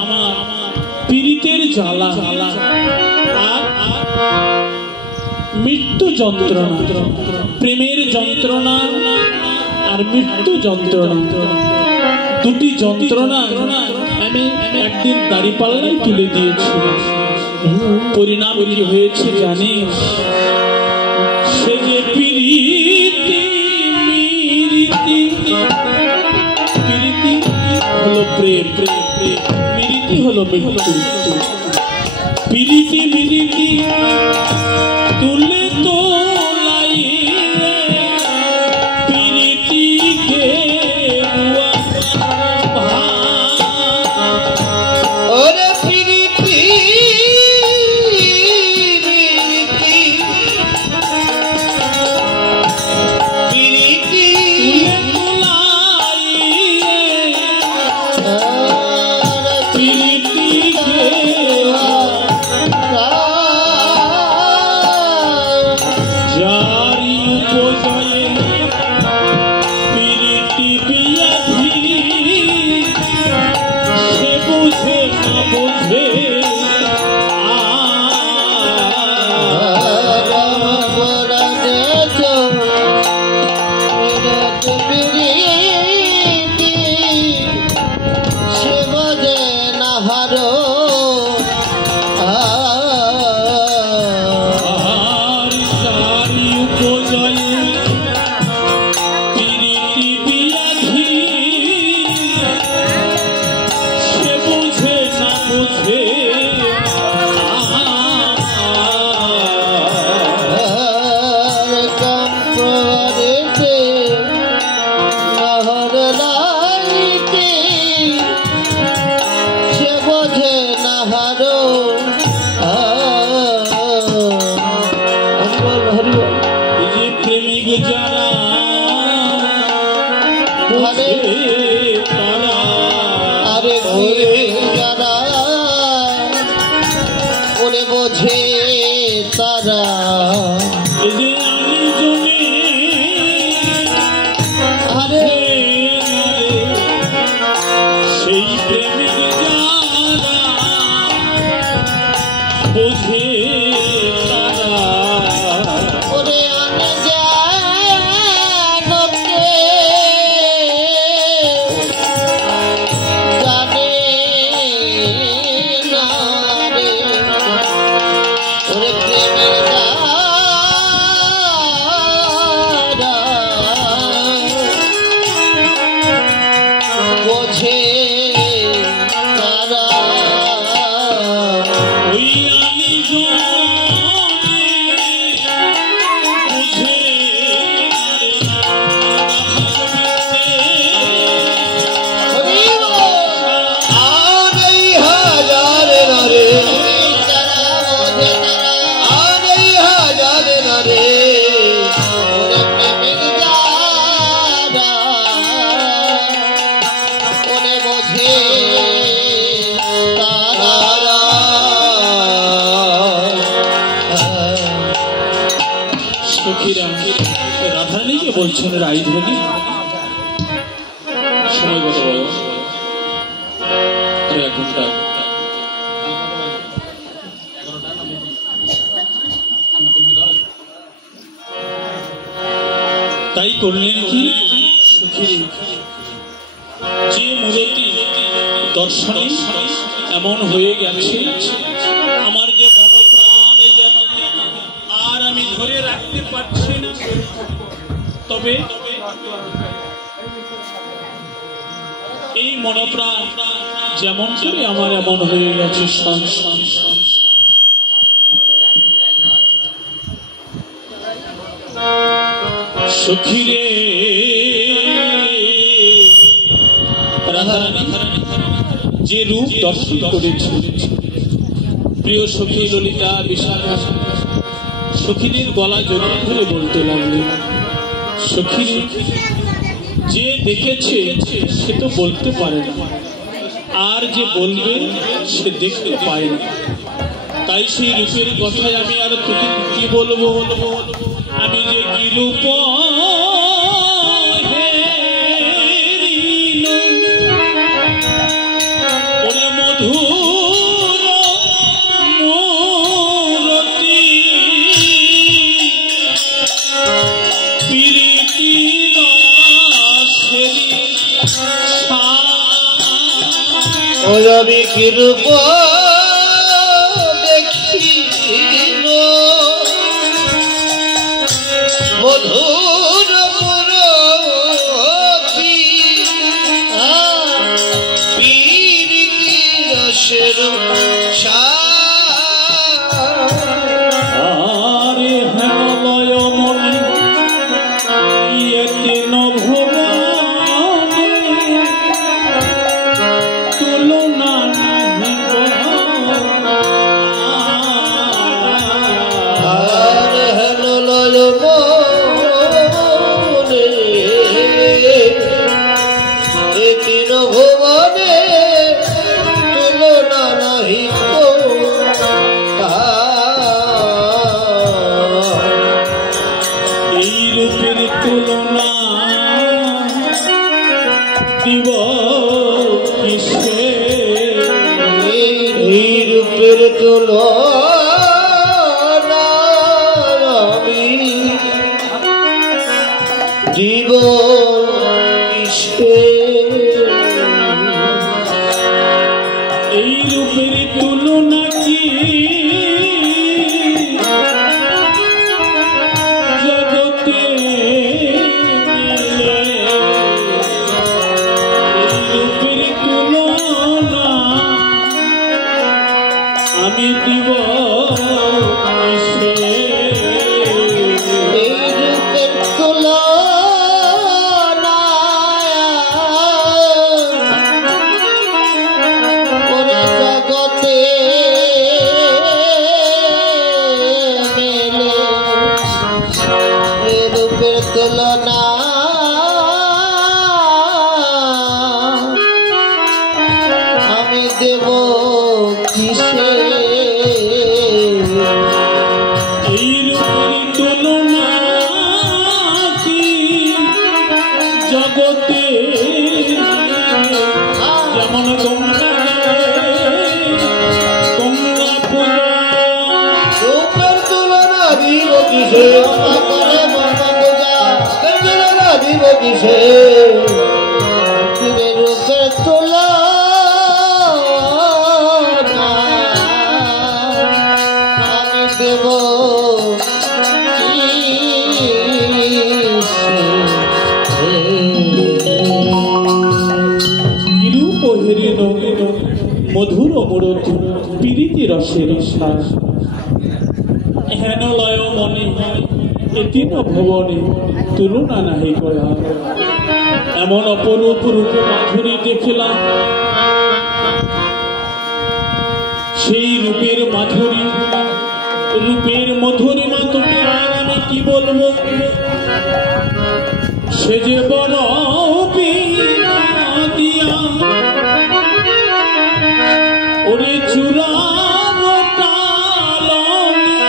পীড়িতের জ্বালা আর মৃত্যু যন্ত্রণা, প্রেমের যন্ত্রণা আর মৃত্যু যন্ত্রণা, দুটি যন্ত্রণা আমি একদিন দাঁড়িপাল্লায় তুলে দিয়েছিলাম। পরিণাম কি হয়েছে জানিস? সে যে প্রীতি মিরিতি, প্রীতি হলো প্রেম, মিরিতি হলো মৃত্যু। প্রীতি মিরিতি তুলে তোলাইয়ে প্রীতিকে ওরে প্রীতি প্রীতি প্রীতিকে তারা আরে ওরে যারা ওরে বোঝে তারা এই যে আমি জমি আরে সেই প্রেমের যারা বোঝে তারা ওরে আনে জানকে জানে না রে ওরে প্রেমের যারা বোঝে তারা ওই আমি জমি বুঝে আর এই হাজারে না রে যারা বোঝে তারা আর এই হাজারে না রে ওরে প্রেমিক যারা ওরে বোঝে তারা সখীরা রাধারানীকে বলছেন রাইধনী সময় কত বলো আরে 1 ঘন্টা তাই করলেন কি সখী যে মূরতি দর্শনে এমন হয়ে গেছে আমার যে মনপ্রাণে যেন আর আমি ধরে রাখতে পারছি না তবে এই মনপ্রাণ যেমন করে আমার এমন হয়ে গেছে সখী রে রাধারানী যে রূপ দর্শন করেছে প্রিয় সখী ললিতা বিশাখা সখীদের গলা জড়িয়ে ধরে বলতে লাগলেন সখী যে দেখেছে সে তো বলতে পারে না আর যে বলবে সে দেখতে পায় না তাই সেই রূপের কথায় আমি আর তোকে কি বলবো আমি যে কি রূপ ওরে মধুর মূরতি প্রীতি রসেরি ওই আমি কি রূপ দেখিল মধুর মুরতি পীরিতি রসের আরে হেমলয় মনে ইয়েতে নভবানে তুলনা নাহি আর হেনলয় মনে এ তিন ভুবনে তুলনা নাহি এই রূপের তুলনা দিব কিসে এই রূপের তুলনা আমি দিব কিসে এই রূপের তুলনা কি জগতে মিলে এই রূপের তুলনা আমি দিব কিসে এই রূপের তুলনা ওরে জগতে মেলে এই রূপের তুলনা কিসে করে মামা পূজা না দিব কিসে রূপে তোলা আমি দেব মধুর মূরত পীড়িতি রসের শ্বাস হেন লয় মনে এতিন ভবনে তুলনা নাহি কয়া এমন অপরূপ রূপ মাধুরী দেখিলাম সেই রূপের মাধুরী রূপের মধুরিমা তুমি আর আমি কি বলবো সে যে বড় দিয়া ওরে চূড়ানো টালনি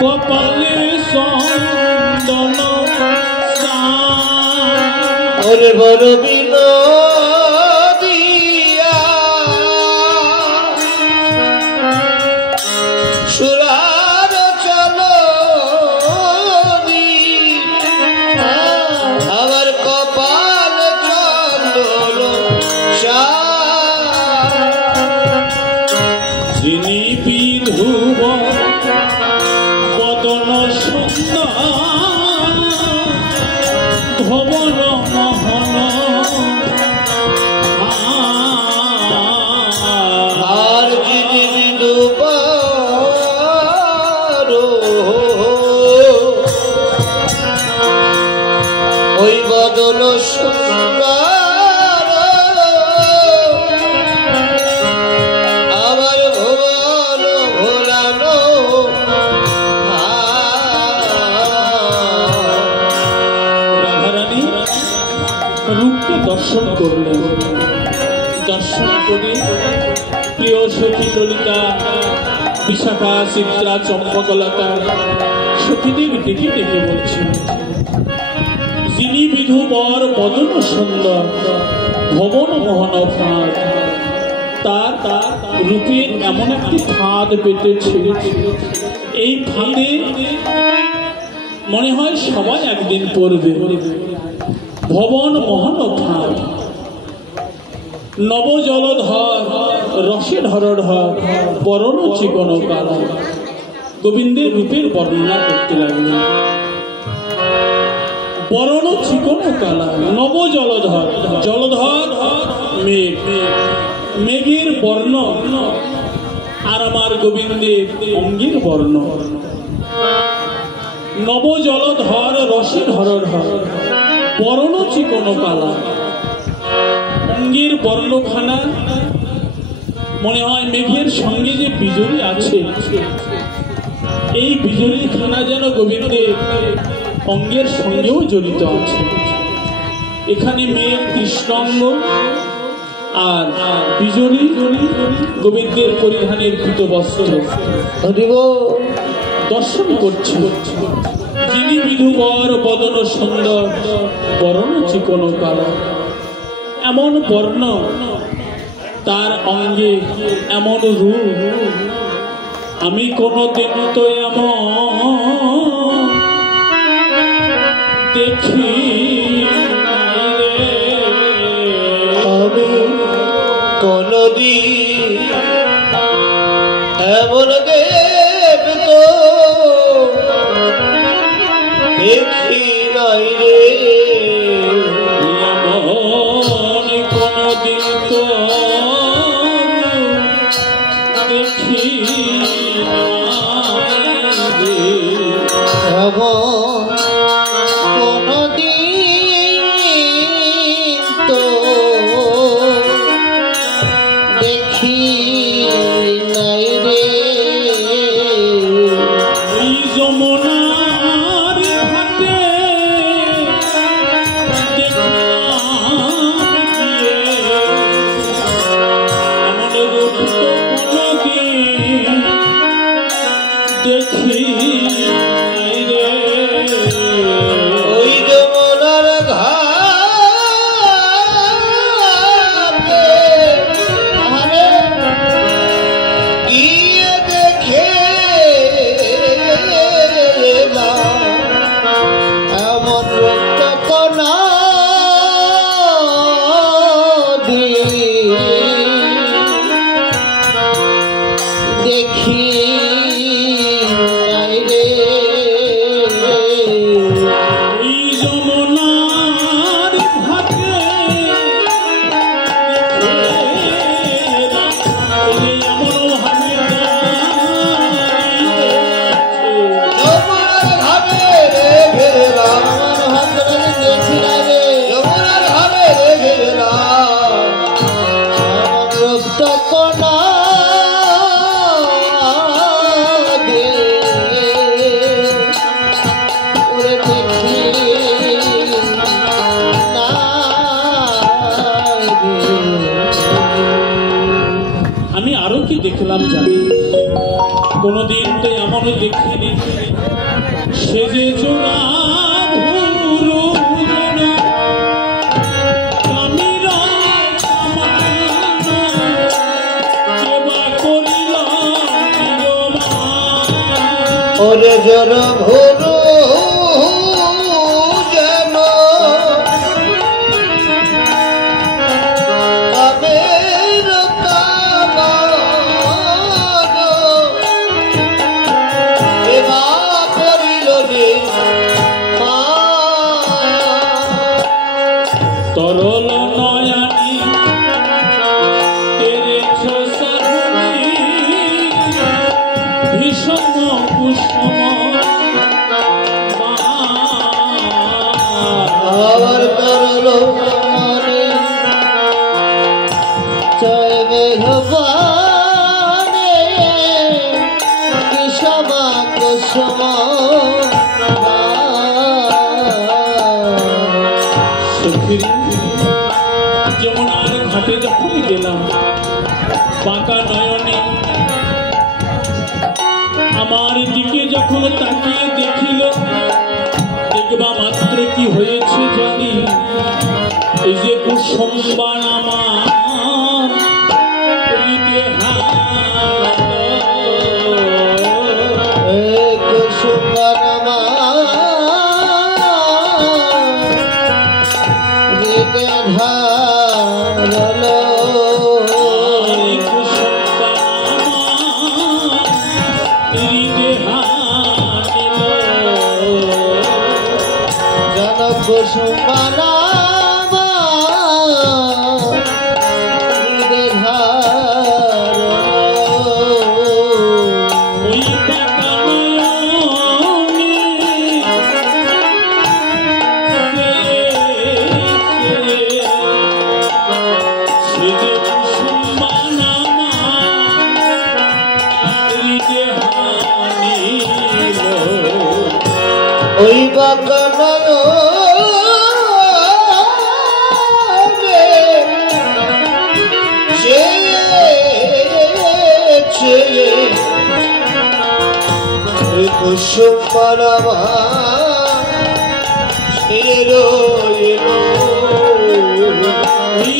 কপালে চন্দন ওরে বড় বিনোদিয়া সুরার চলনি আমার কপাল চন্দন যিনি বিধুব বদন সুন্দর ধবন মোহন আর যিনি বিধুব ওই বদন সুন্দর রূপকে দর্শন করলেন দর্শন করে প্রিয় সখী ললিতা বিশাখা চিত্রা চম্পকলতা সখীদের ডেকে ডেকে বলছেন যিনি বিধুবর বদন সুন্দর ভবন মোহন ফাঁদ তার তার রূপের এমন একটি ফাঁদ পেতেছে এই ফাঁদে মনে হয় সবাই একদিন পড়বে ভবন মোহন ফাঁদ নব জলধর রসে ঢরঢর বরণ চিকন কালা গোবিন্দের রূপের বর্ণনা করতে লাগলেন বরণ চিকন কালা নব জলধর জলধর মেঘ মেঘের বর্ণ আর আমার গোবিন্দের অঙ্গের বর্ণ নব জলধর রসে ঢরঢর বরণ চিকন কালা অঙ্গের বর্ণখানা মনে হয় মেঘের সঙ্গে যে বিজুলি আছে এই বিজুলি খানা যেন গোবিন্দের অঙ্গের সঙ্গেও জড়িত আছে এখানে মেঘ কৃষ্ণাঙ্গ আর বিজুলি গোবিন্দের পরিধানের পীত বস্ত্র দর্শন করছে যিনি বিধুবর বদন সুন্দর বরণ চিকন কালা এমন বর্ণ তার অঙ্গে এমন রূপ আমি কোনদিন তো এমন দেখি আমি কোনদিন এমন দেব তো দেখি নাই রে কোনদিন তো দেখি কোনদিন তো দেখি নাই রে এই যমুনার ঘাটে দেখলাম গিয়ে এমন রূপ তো কোনদিন দেখি নাই রে ওই যমুনার ঘাটে গিয়ে দেখে কোনদিন তো এমন দেখিনি সেজে চোরা ভুরু যেন কামিরা সেবা করিল ওরে জোর ভুরু যেন কামের সেবা করিল রে তরল নয়ানি তেরেছ সরণি ভীষণ কুসুম আবার তরল মনে জয় মেঘবানে কিসমা কুসুম যমুনার ঘাটে যখন গেলাম বাঁকা নয়নে আমার দিকে যখন তাকিয়ে দেখিল দেখবা মাত্র কি হয়েছে জানি এই যে কুসুম বান আমার হৃদয়ে কুসুম বানামা হৃদয়ে ধারল জন কুসুম বানামা হৃদয়ে ধারল ওই বাকানয়নে চেয়ে কুসুম বানামা ছেড়ে রইল ওই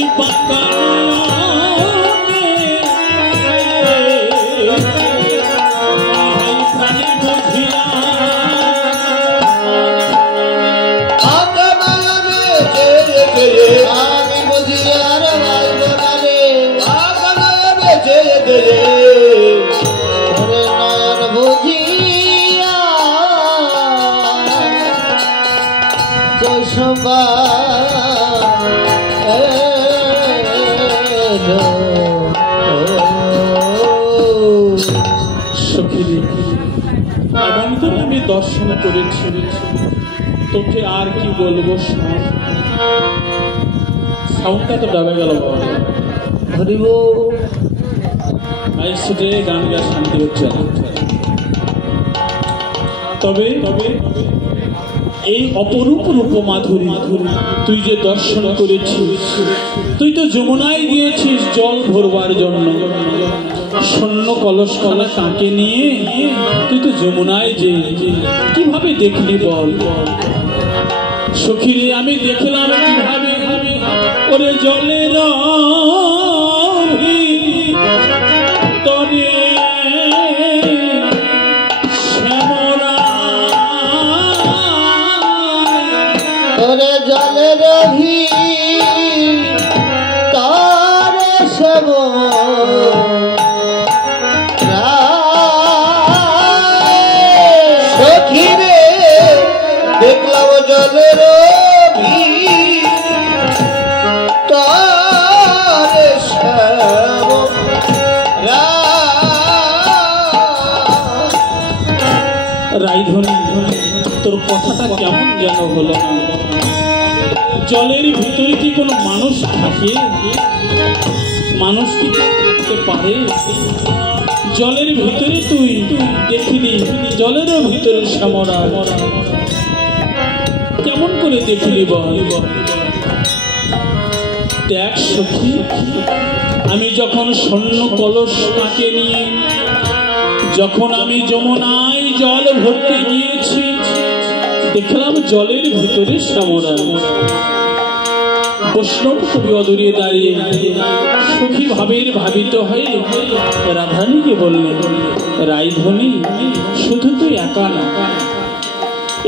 আমি বুঝি আর ভাইব না রে আগানয়নে চেয়ে রে ওরে নয়ন বুঝিয়া কুসুম সখী এমন করে আমি দর্শন করেছি তোকে আর কি বলবো সাউন্ডটা তো ডাবে গেল বাবা হরিব আইসে গান গা শান্তি হচ্ছে না তবে এই অপরূপ রূপ মাধুরী তুই যে দর্শন করেছিস তুই তো যমুনায় গিয়েছিস জল ভরবার জন্য স্বর্ণ কলস কলা তাকে নিয়ে তুই তো যমুনায় যে কিভাবে দেখলি বল সখীরে আমি দেখলাম কিভাবে ওরে জলের তরে ওরে জলের ভি তারে সব সখীরে দেখলাম জলের ভি তারে সব রাইধনী তোর কথাটা কেমন যেন হলো না জলের ভিতরে কি কোনো মানুষ থাকে মানুষ কি থাকতে পারে জলের ভিতরে তুই দেখিলি জলেরও ভিতরে শ্যামরা কেমন করে দেখিলি বল দেখ সখী আমি যখন স্বর্ণ কলস তাকে নিয়ে যখন আমি যমুনায় জল ভরতে গিয়েছি, দেখলাম জলের ভিতরে শ্যামরা। বৈষ্ণব কবি অদূরে দাঁড়িয়ে সখী ভাবের ভাবিত হয়ে রাধানীকে বললেন, রাইধনী, শুধু তুই একা না,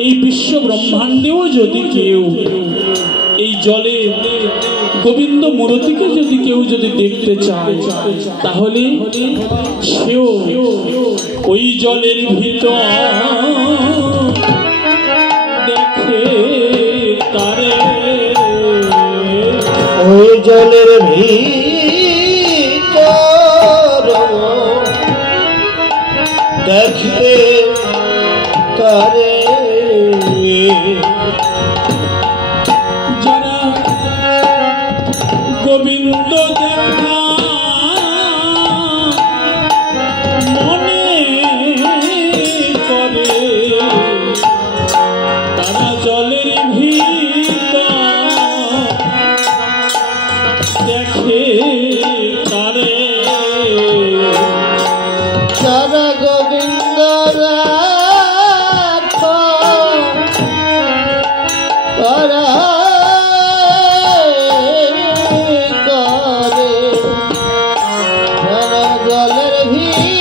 এই বিশ্ব ব্রহ্মাণ্ডেও যদি কেউ এই জলে গোবিন্দ মূর্তিকে যদি কেউ যদি দেখতে চায়, তাহলে সেও ওই জলের ভিতর দেখে তারে, ওই জলের ভিতর দেখতে তারে। যারা গোবিন্দ দেখা মনে করে, তারা জলের ভিতর দেখে তারে। যারা গোবিন্দ জলের ভিতর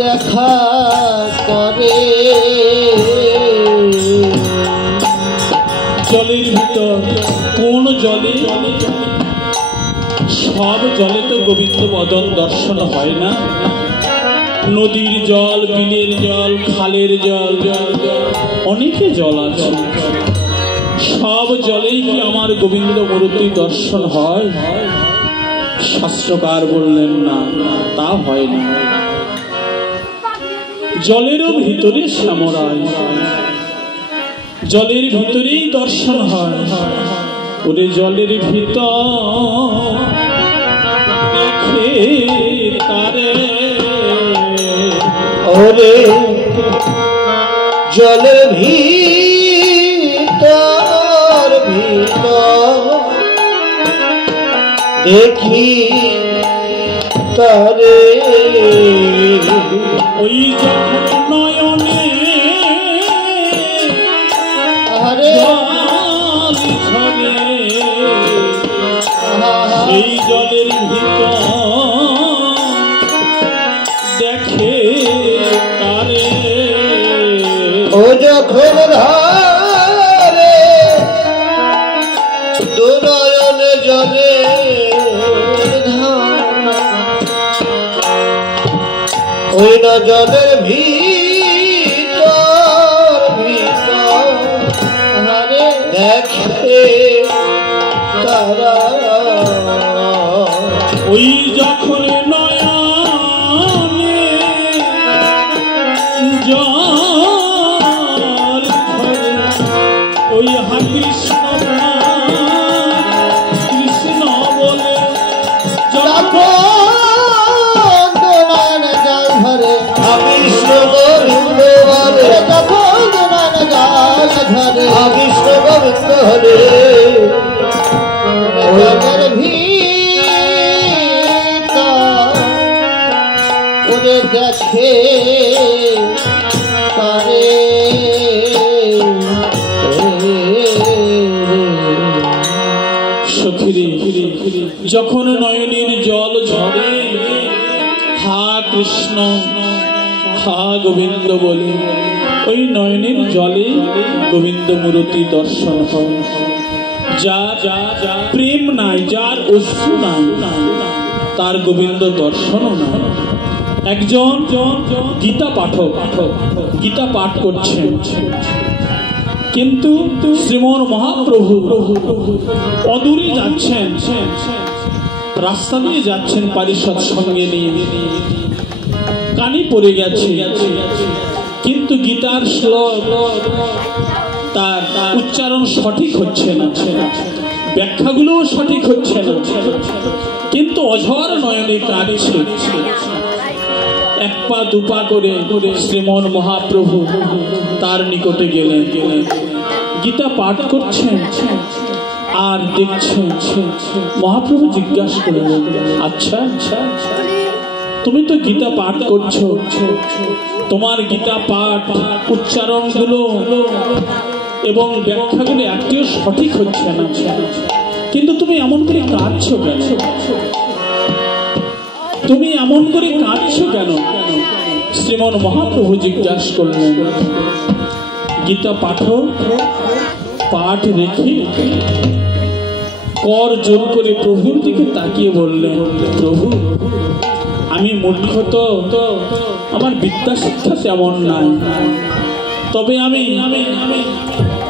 দেখা করে। জলের ভিতর কোন জলে? সব জলে তো গোবিন্দ বদন দর্শন হয় না। নদীর জল, বিলের জল, খালের জল, অনেকে জল আছে, সব জলেই কি আমার গোবিন্দ মূর্তি দর্শন হয়? শাস্ত্রকার বললেন না, তা হয় না। জলেরও ভিতরে শ্যামরায়, জলের ভিতরেই দর্শন হয়। ওরে জলের ভিতর দেখে তারে, ওরে জলের ভিতর দেখি তারে। ওই যখন নয়নে আরে জল ঝরে, সেই জলের ভিতর দেখে তারে। ও যখন ধারে দুনয়নে জলে ওই না জলের ভিতর হারে দেখে তারা। ওই যখন নয়নে জল ঝরে, ওই হা কৃষ্ণ কৃষ্ণ বলে যখন দোলান জাল ধরে কৃষ্ণ গোবিন্দ বলে, তখন দোলান জাল ধরে কৃষ্ণ গোবিন্দ হরে। জলের ভিতর ওরে দেখে তারে। সখিরে যখন নয়নের জল ঝরে, হা কৃষ্ণ হা গোবিন্দ বলে ওই নয়নের জলে গোবিন্দ মূর্তি দর্শন হয়। যার প্রেম নাই, যার অশ্রু নাই, তার গোবিন্দ দর্শনও নাই। একজন গীতা পাঠক গীতা পাঠ করছেন, কিন্তু শ্রীমন মহাপ্রভু অদূরে যাচ্ছেন, রাস্তা দিয়ে যাচ্ছেন পারিষদ সঙ্গে নিয়ে, কানে পড়ে গেছে, কিন্তু গীতার শ্লোক তার উচ্চারণ সঠিক হচ্ছে না, ব্যাখ্যাগুলোও সঠিক হচ্ছে না, কিন্তু অঝর নয়নে কাঁদছে। এক পা দুপা করে শ্রীমন মহাপ্রভু তার নিকটে গেলেন, গীতা পাঠ করছেন, আর দেখছেন মহাপ্রভু জিজ্ঞাসা করলেন, আচ্ছা আচ্ছা তুমি তো গীতা পাঠ করছো, তোমার গীতা পাঠ উচ্চারণগুলো এবং ব্যাখ্যাগুলো একটিও সঠিক হচ্ছে না, কিন্তু তুমি এমন করে কাঁদছো কেন? তুমি এমন করে কাঁদছো কেন? শ্রীমন মহাপ্রভু জিজ্ঞাসা করলেন। গীতা পাঠ রেখে কর জোর করে প্রভুর দিকে তাকিয়ে বললেন, প্রভু আমি মূর্খ, তো আমার বিদ্যা শিক্ষা তেমন নাই, তবে আমি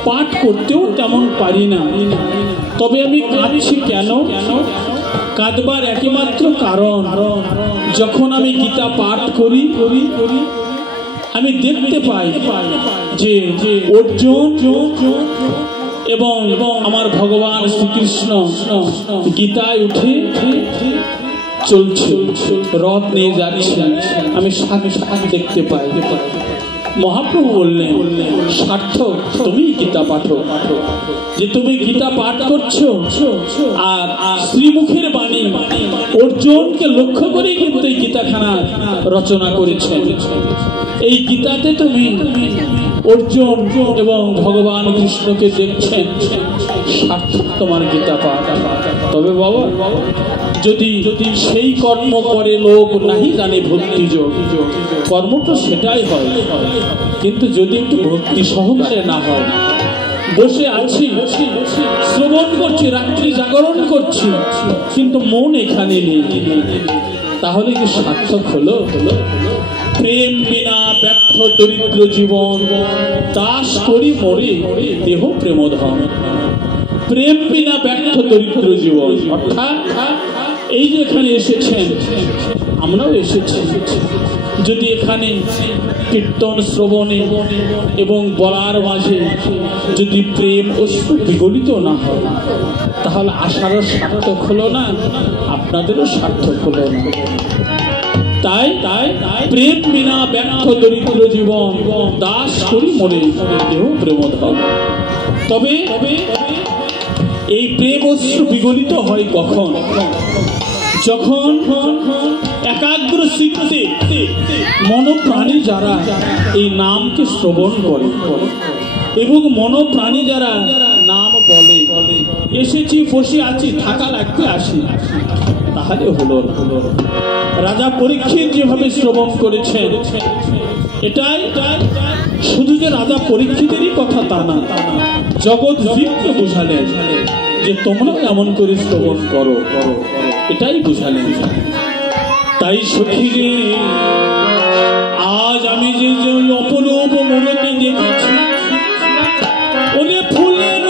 পাঠ করতেও তেমন পারি না, তবে আমি কাঁদছি কেন? কাঁদবার একমাত্র কারণ, যখন আমি গীতা পাঠ করি আমি দেখতে পাই যে অর্জুন এবং আমার ভগবান শ্রীকৃষ্ণ গীতায় উঠে চলছে, রথ নিয়ে যাচ্ছে, আমি সাথে দেখতে পাই। মহাপ্রভু বললেন, সার্থক তুমি গীতা পাঠো, যে তুমি গীতা পাঠ করছো আর শ্রীমুখের বাণী অর্জুনকে লক্ষ্য করে কিন্তু এই গীতাখানা রচনা করেছেন। এই গীতাতে তুমি অর্জুন এবং ভগবান কৃষ্ণকে দেখছেন, সার্থক তোমার গীতা পাঠ। তবে বাবা, যদি সেই কর্ম করে লোক নাহি জানে ভক্তি যোগ, কর্মটা সেটাই হয়, কিন্তু যদি একটু ভক্তি সহকারে না হয়, বসে আছি শ্রবণ করছি, রাত্রি জাগরণ করছি, কিন্তু মন এখানে নেই, তাহলে কি সার্থক হলো? প্রেম বিনা ব্যর্থ দরিদ্র জীবন, দাস করি মরে দেহ প্রেমধন। প্রেম বিনা ব্যর্থ দরিদ্র জীবন, অর্থাৎ এই যে এখানে এসেছেন, আমরাও এসেছি, যদি এখানে কীর্তন শ্রবণে এবং বলার মাঝে যদি প্রেম অশ্রু বিগলিত না হয়, তাহলে আশারও সার্থক হলো না, আপনাদেরও সার্থক হলো না। তাই প্রেম বিনা ব্যর্থ দরিদ্র জীবন, দাস করি মরে দেহ প্রেমধন। তবে এই প্রেম অশ্রু বিগলিত হয় কখন? যখন একাগ্র চিত্তে মনোপ্রাণী যারা এই নামকে শ্রবণ করে এবং মনোপ্রাণী যারা নাম বলে, এসেছি বসে আছি থাকা লাগতে আসি, তাহলে হলো। রাজা পরীক্ষিত যেভাবে শ্রবণ করেছেন, এটাই শুধু যে রাজা পরীক্ষিতেরই কথা তা না, জগৎ জীবকে বুঝালেন যে তোমরা এমন করে শ্রবণ করো, এটাই বুঝালেন। তাই সখী রে, আজ আমি যে অপরূপ মূর্তি দেখেছি, ওরে ফুলের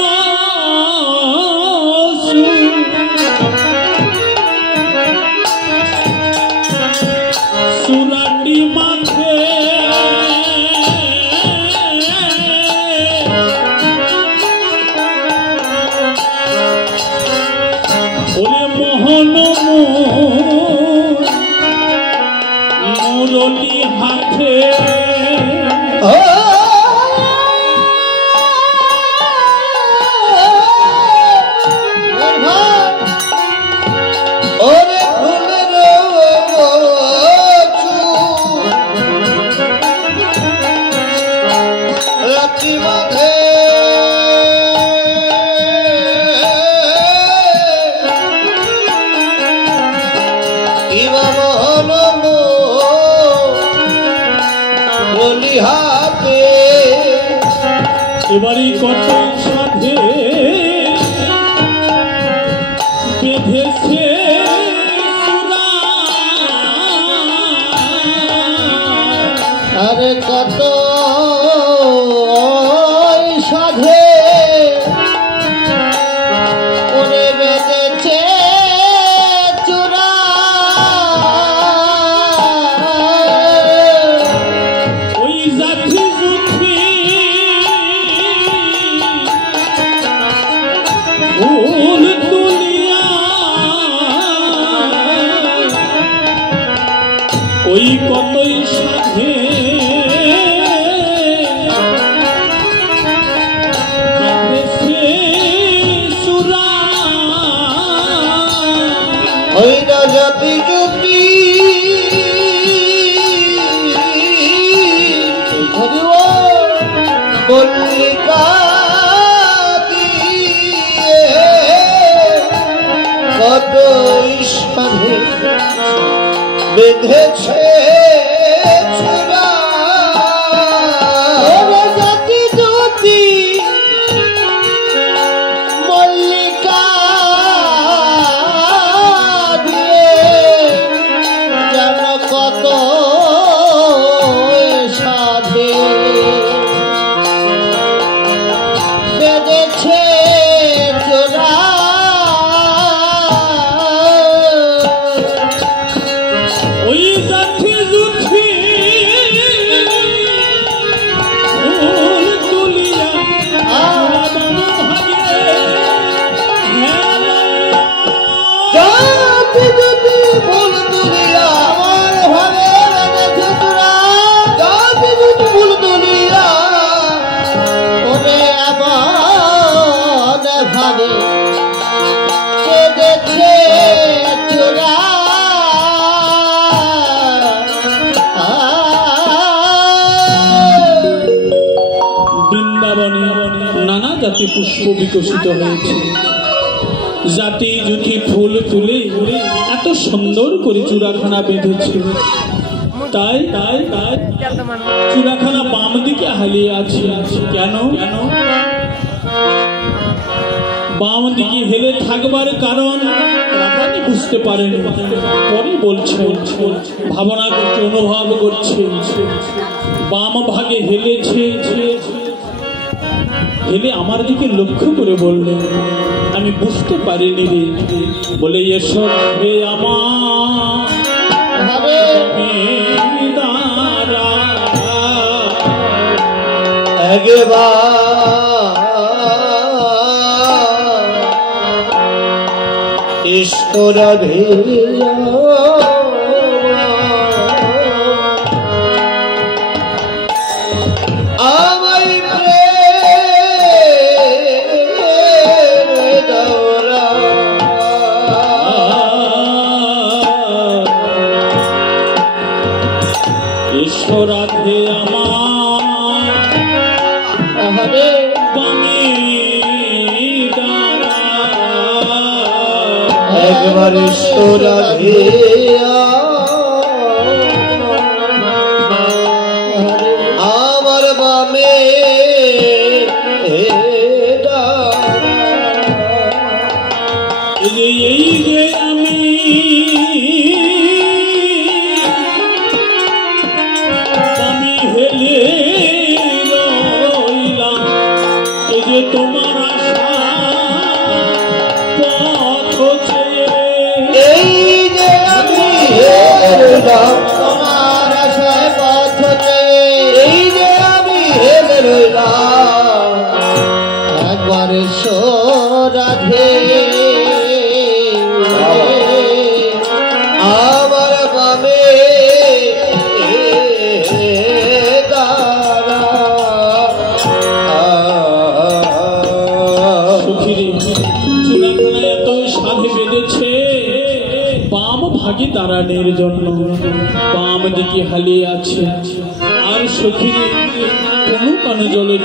সুরাটি মাঠে ওরে মোহন মুরলি হাতে এবারে কত সাধে বেঁধেছে আরে কত সাধে ওরে বেঁধেছে চূড়া, ওই জাতি জুথি ফুল তুলিয়া, ওই কতই সাধে বেঁধেছে চূড়া। জাতি জ্যোতি মল্লিকা দিয়ে কত ঈশ্বরে বেঁধেছে ছোড়া জাতি জ্যোতি মল্লিকা দিয়ে যেন কত সাধে বেঁধেছে চোরা ওই জাতি জুঠি ফুল তুলিয়া বাদন ভাগে জাতি জ্যোতি ফুল তুলিয়া আমার ভাবে বেঁধেছে চোরা জাতি জ্যোতি ফুল তুলিয়া ওরে আমার ভাবে বেঁধেছে চোরা বৃন্দাবনে নানা জাতি পুষ্প বিকশিত হয়েছে। জাতি জুটি ফুল তুলে এত সুন্দর করে চূড়াখানা বেঁধেছে। তাই তাই তাই চূড়াখানা বাম দিকে হালিয়ে আছে। কেন কেন বাম দিকে হেলে থাকবার কারণ রাধারানী বুঝতে পারেনি। পরে বলছে, ভাবনা করছে, অনুভব করছে বাম ভাগে হেলেছে। হেলে আমার দিকে লক্ষ্য করে বললেন, আমি বুঝতে পারিনি রে। বলে এসো হে আমার দাঁড়া একবার ঈশ্বরা আমায় প্রেম দৌরা ঈশ্বর রাধে আমার বামে দাঁড়া একবার ঈশ্বরা আমার বামে এই যে আমি হেলে রইলাম, এই যে তোমার আশা পথ চেয়ে। এই যে আমি তোমার আশায় পথ চেয়ে, এই যে আমি হেলে রইলাম, একবার এসো রাধে আমার বামে চূড়াখানায় এত সাধে বেঁধেছে বাম ভাগে দাঁড়ানোর জন্য। বাম দিকে হালিয়ে আছে আর সখীরে কোনো কানে জলে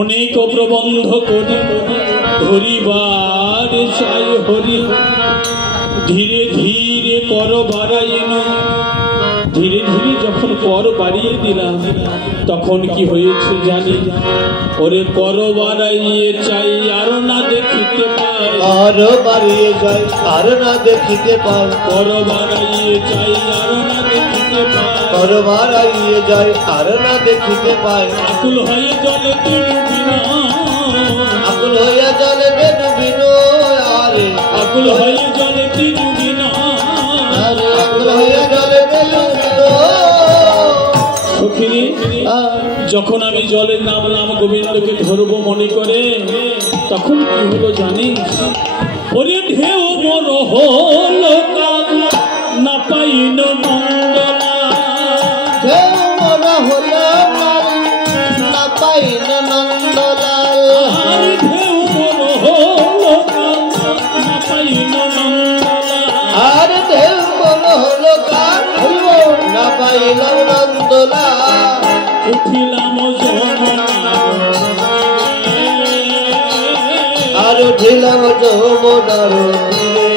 অনেক প্রবন্ধ করি ধরিবার চাই হরি। ধীরে ধীরে কর বাড়াইন, ধীরে ধীরে যখন কর বাড়িয়ে দিলাম তখন কি হয়েছে জানি। ওরে কর বাড়াইয়ে চাই আর না দেখিতে পাই, আরো বাড়িয়ে যাই আর না দেখিতে পাই, কর বাড়াইয়ে চাই আর না দেখিতে পাই, কর বাড়াইয়ে যাই আর না দেখিতে পাই। আকুল হয়ে জলে ডুবিনা, আকুল হইয়া জলে ডুবিন আরে, আকুল হয়ে জলে ডুবিনা, আরে আকুল হইয়া জলে ডুবিন। সখিনী যখন আমি জলের নামলাম গোবিন্দকে ধরবো মনে করে, তখন কি হলো জানিস? ওরে ঢেউ মর হলো না পাইন মঙ্গলা, ঢেউ মর হলো না পাইন নন্দলাল, আর ঢেউ মর হলো না পাইন নন্দলা, যমুনার তীরে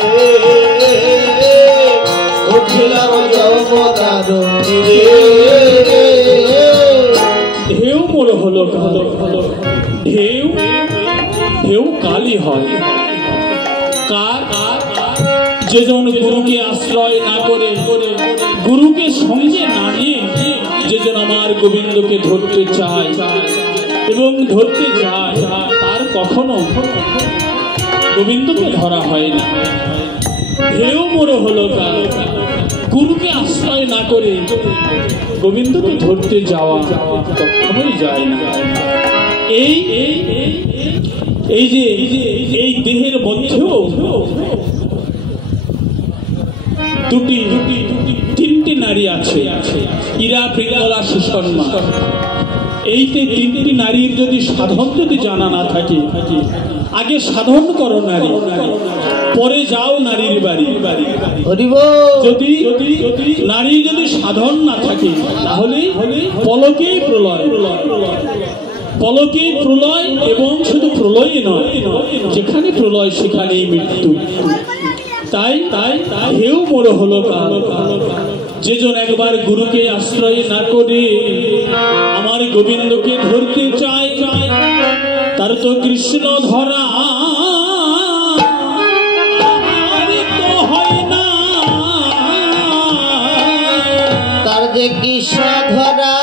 উঠিলাম যমুনার তীরে ঢেউ মোড় হলো ঢেউ ঢেউ কালি হয় কার যেজন গুরুকে আশ্রয় না করে গুরুকে সঙ্গে না নিয়ে যেজন আমার গোবিন্দকে ধরতে চায় এবং ধরতে যায় তার কখনো গোবিন্দকে ধরা হয় না। ঢেউ মোড় হলো কার গুরুকে আশ্রয় না করে গোবিন্দকে ধরতে যাওয়া কখনোই যায় না। এই যে এই দেহের মধ্যেও তিনটি নারী আছে, ইরা পিঙ্গলা সুশর্মা। এই তিনটি নারীর যদি সাধন যদি জানা না থাকে, আগে সাধন করো নারী, পরে যাও নারীর বাড়ি। যদি নারী যদি সাধন না থাকে তাহলে পলকেই প্রলয়, পলকেই প্রলয়, এবং শুধু প্রলয় নয়, যেখানে প্রলয় সেখানেই মৃত্যু। তাই হেউ মোড় হলো কাল যেজন একবার গুরুকে আশ্রয় না করে আমার গোবিন্দকে ধরতে চায়, তার তো কৃষ্ণ ধরা তো হয় না, তার যে কৃষ্ণ ধরা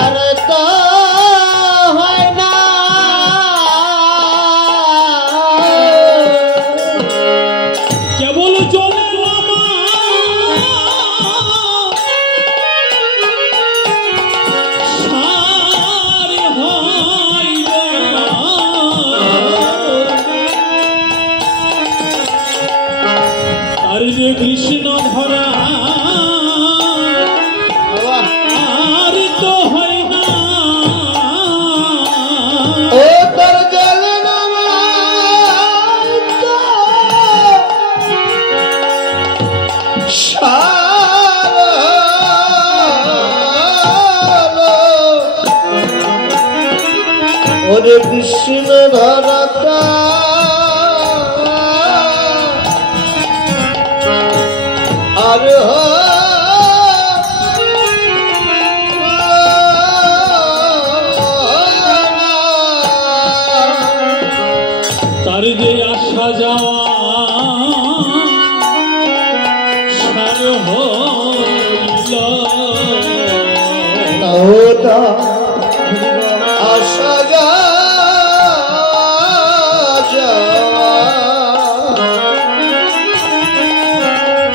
আর তো হয় না। কেবল চলে কৃষ্ণ ধরা আর তো হয় না, ও তোর জল ওরে কৃষ্ণ ধরাটা আর তার যে আসা যাওয়া সার হইল, আসা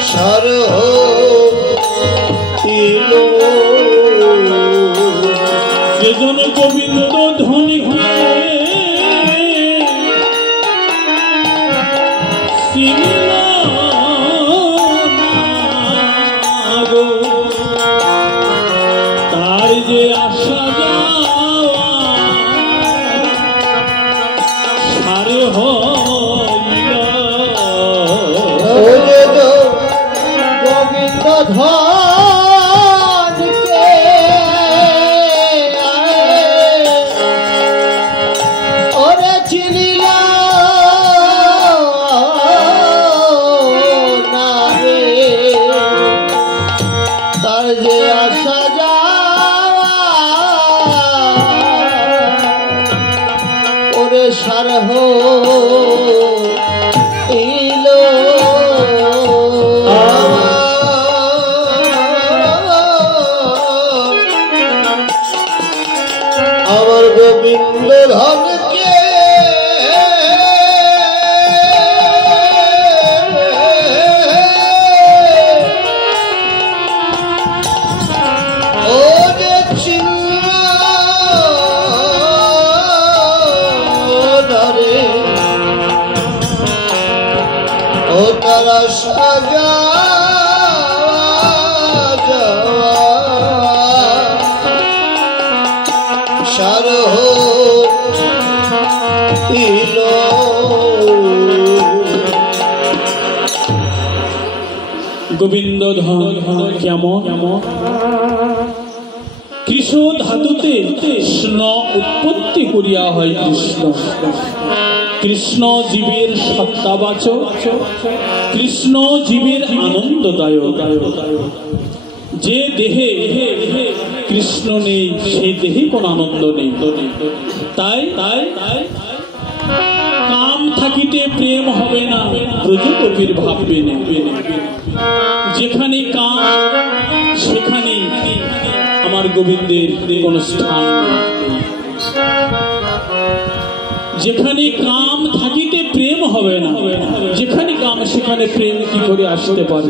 সার যেজন গোবিন্দ ধনী হয়ে চিনিল না গো, তার যে আসা যাওয়া সারে হইল, গোবিন্দ ধনকে ওরে চিনিল না রে, তার যে আসা যাওয়া ওরে সার হইল। আমার গোবিন্দ ধনকে ও যে চিন্তারে ও তারা সাজা সার হইল। গোবিন্দ ধন কেমন কৃষ ধাতুতে স্ন উৎপত্তি করিয়া হয় কৃষ্ণ। কৃষ্ণ জীবের সত্তাবাচক, কৃষ্ণ জীবের আনন্দদায়ক। যে দেহে কৃষ্ণ নেই সেই দেহে কোনো আনন্দ নেই। তাই তাই কাম থাকিতে প্রেম হবে না, ব্রজগোপীর ভাববে না। যেখানে কাম সেখানে আমার গোবিন্দের কোন স্থান নেই। যেখানে কাম থাকিতে প্রেম হবে না, যেখানে কাম সেখানে প্রেম কি করে আসতে পারে?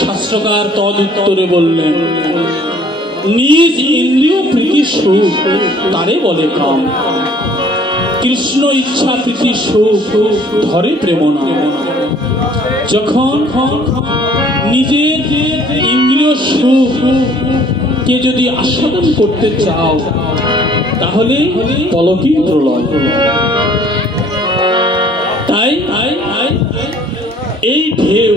শাস্ত্রকার তদ উত্তরে বললেন, নিজ ইন্দ্রিয় প্রীতি সুখ তারে বলে কাম। কৃষ্ণ ইচ্ছা প্রীতি সুখ ধরে প্রেম না। যখন নিজের ইন্দ্রিয় সুখ কে যদি আস্বাদন করতে চাও তাহলে পলকই প্রলয়। তাই এই ঢেউ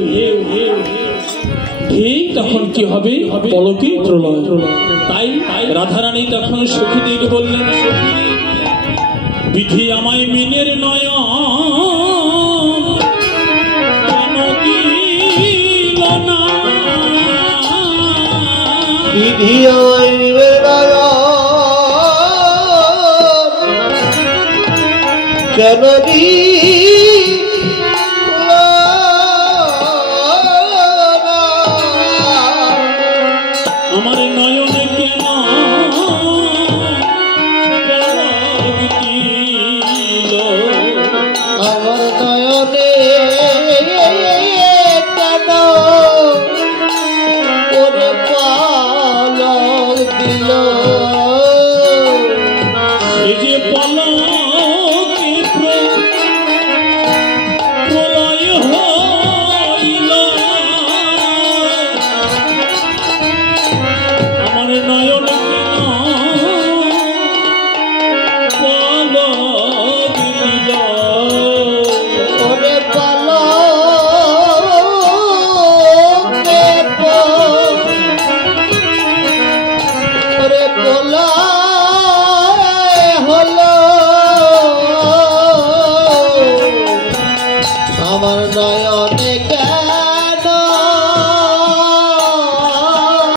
তখন কি হবে? পলকই প্রলয়। তাই রাধারানী তখন সখীদের বললেন, বিধি আমায় মিনের নয় কেন দিল না, বিধি আমায় মিনের নয় কেন দিল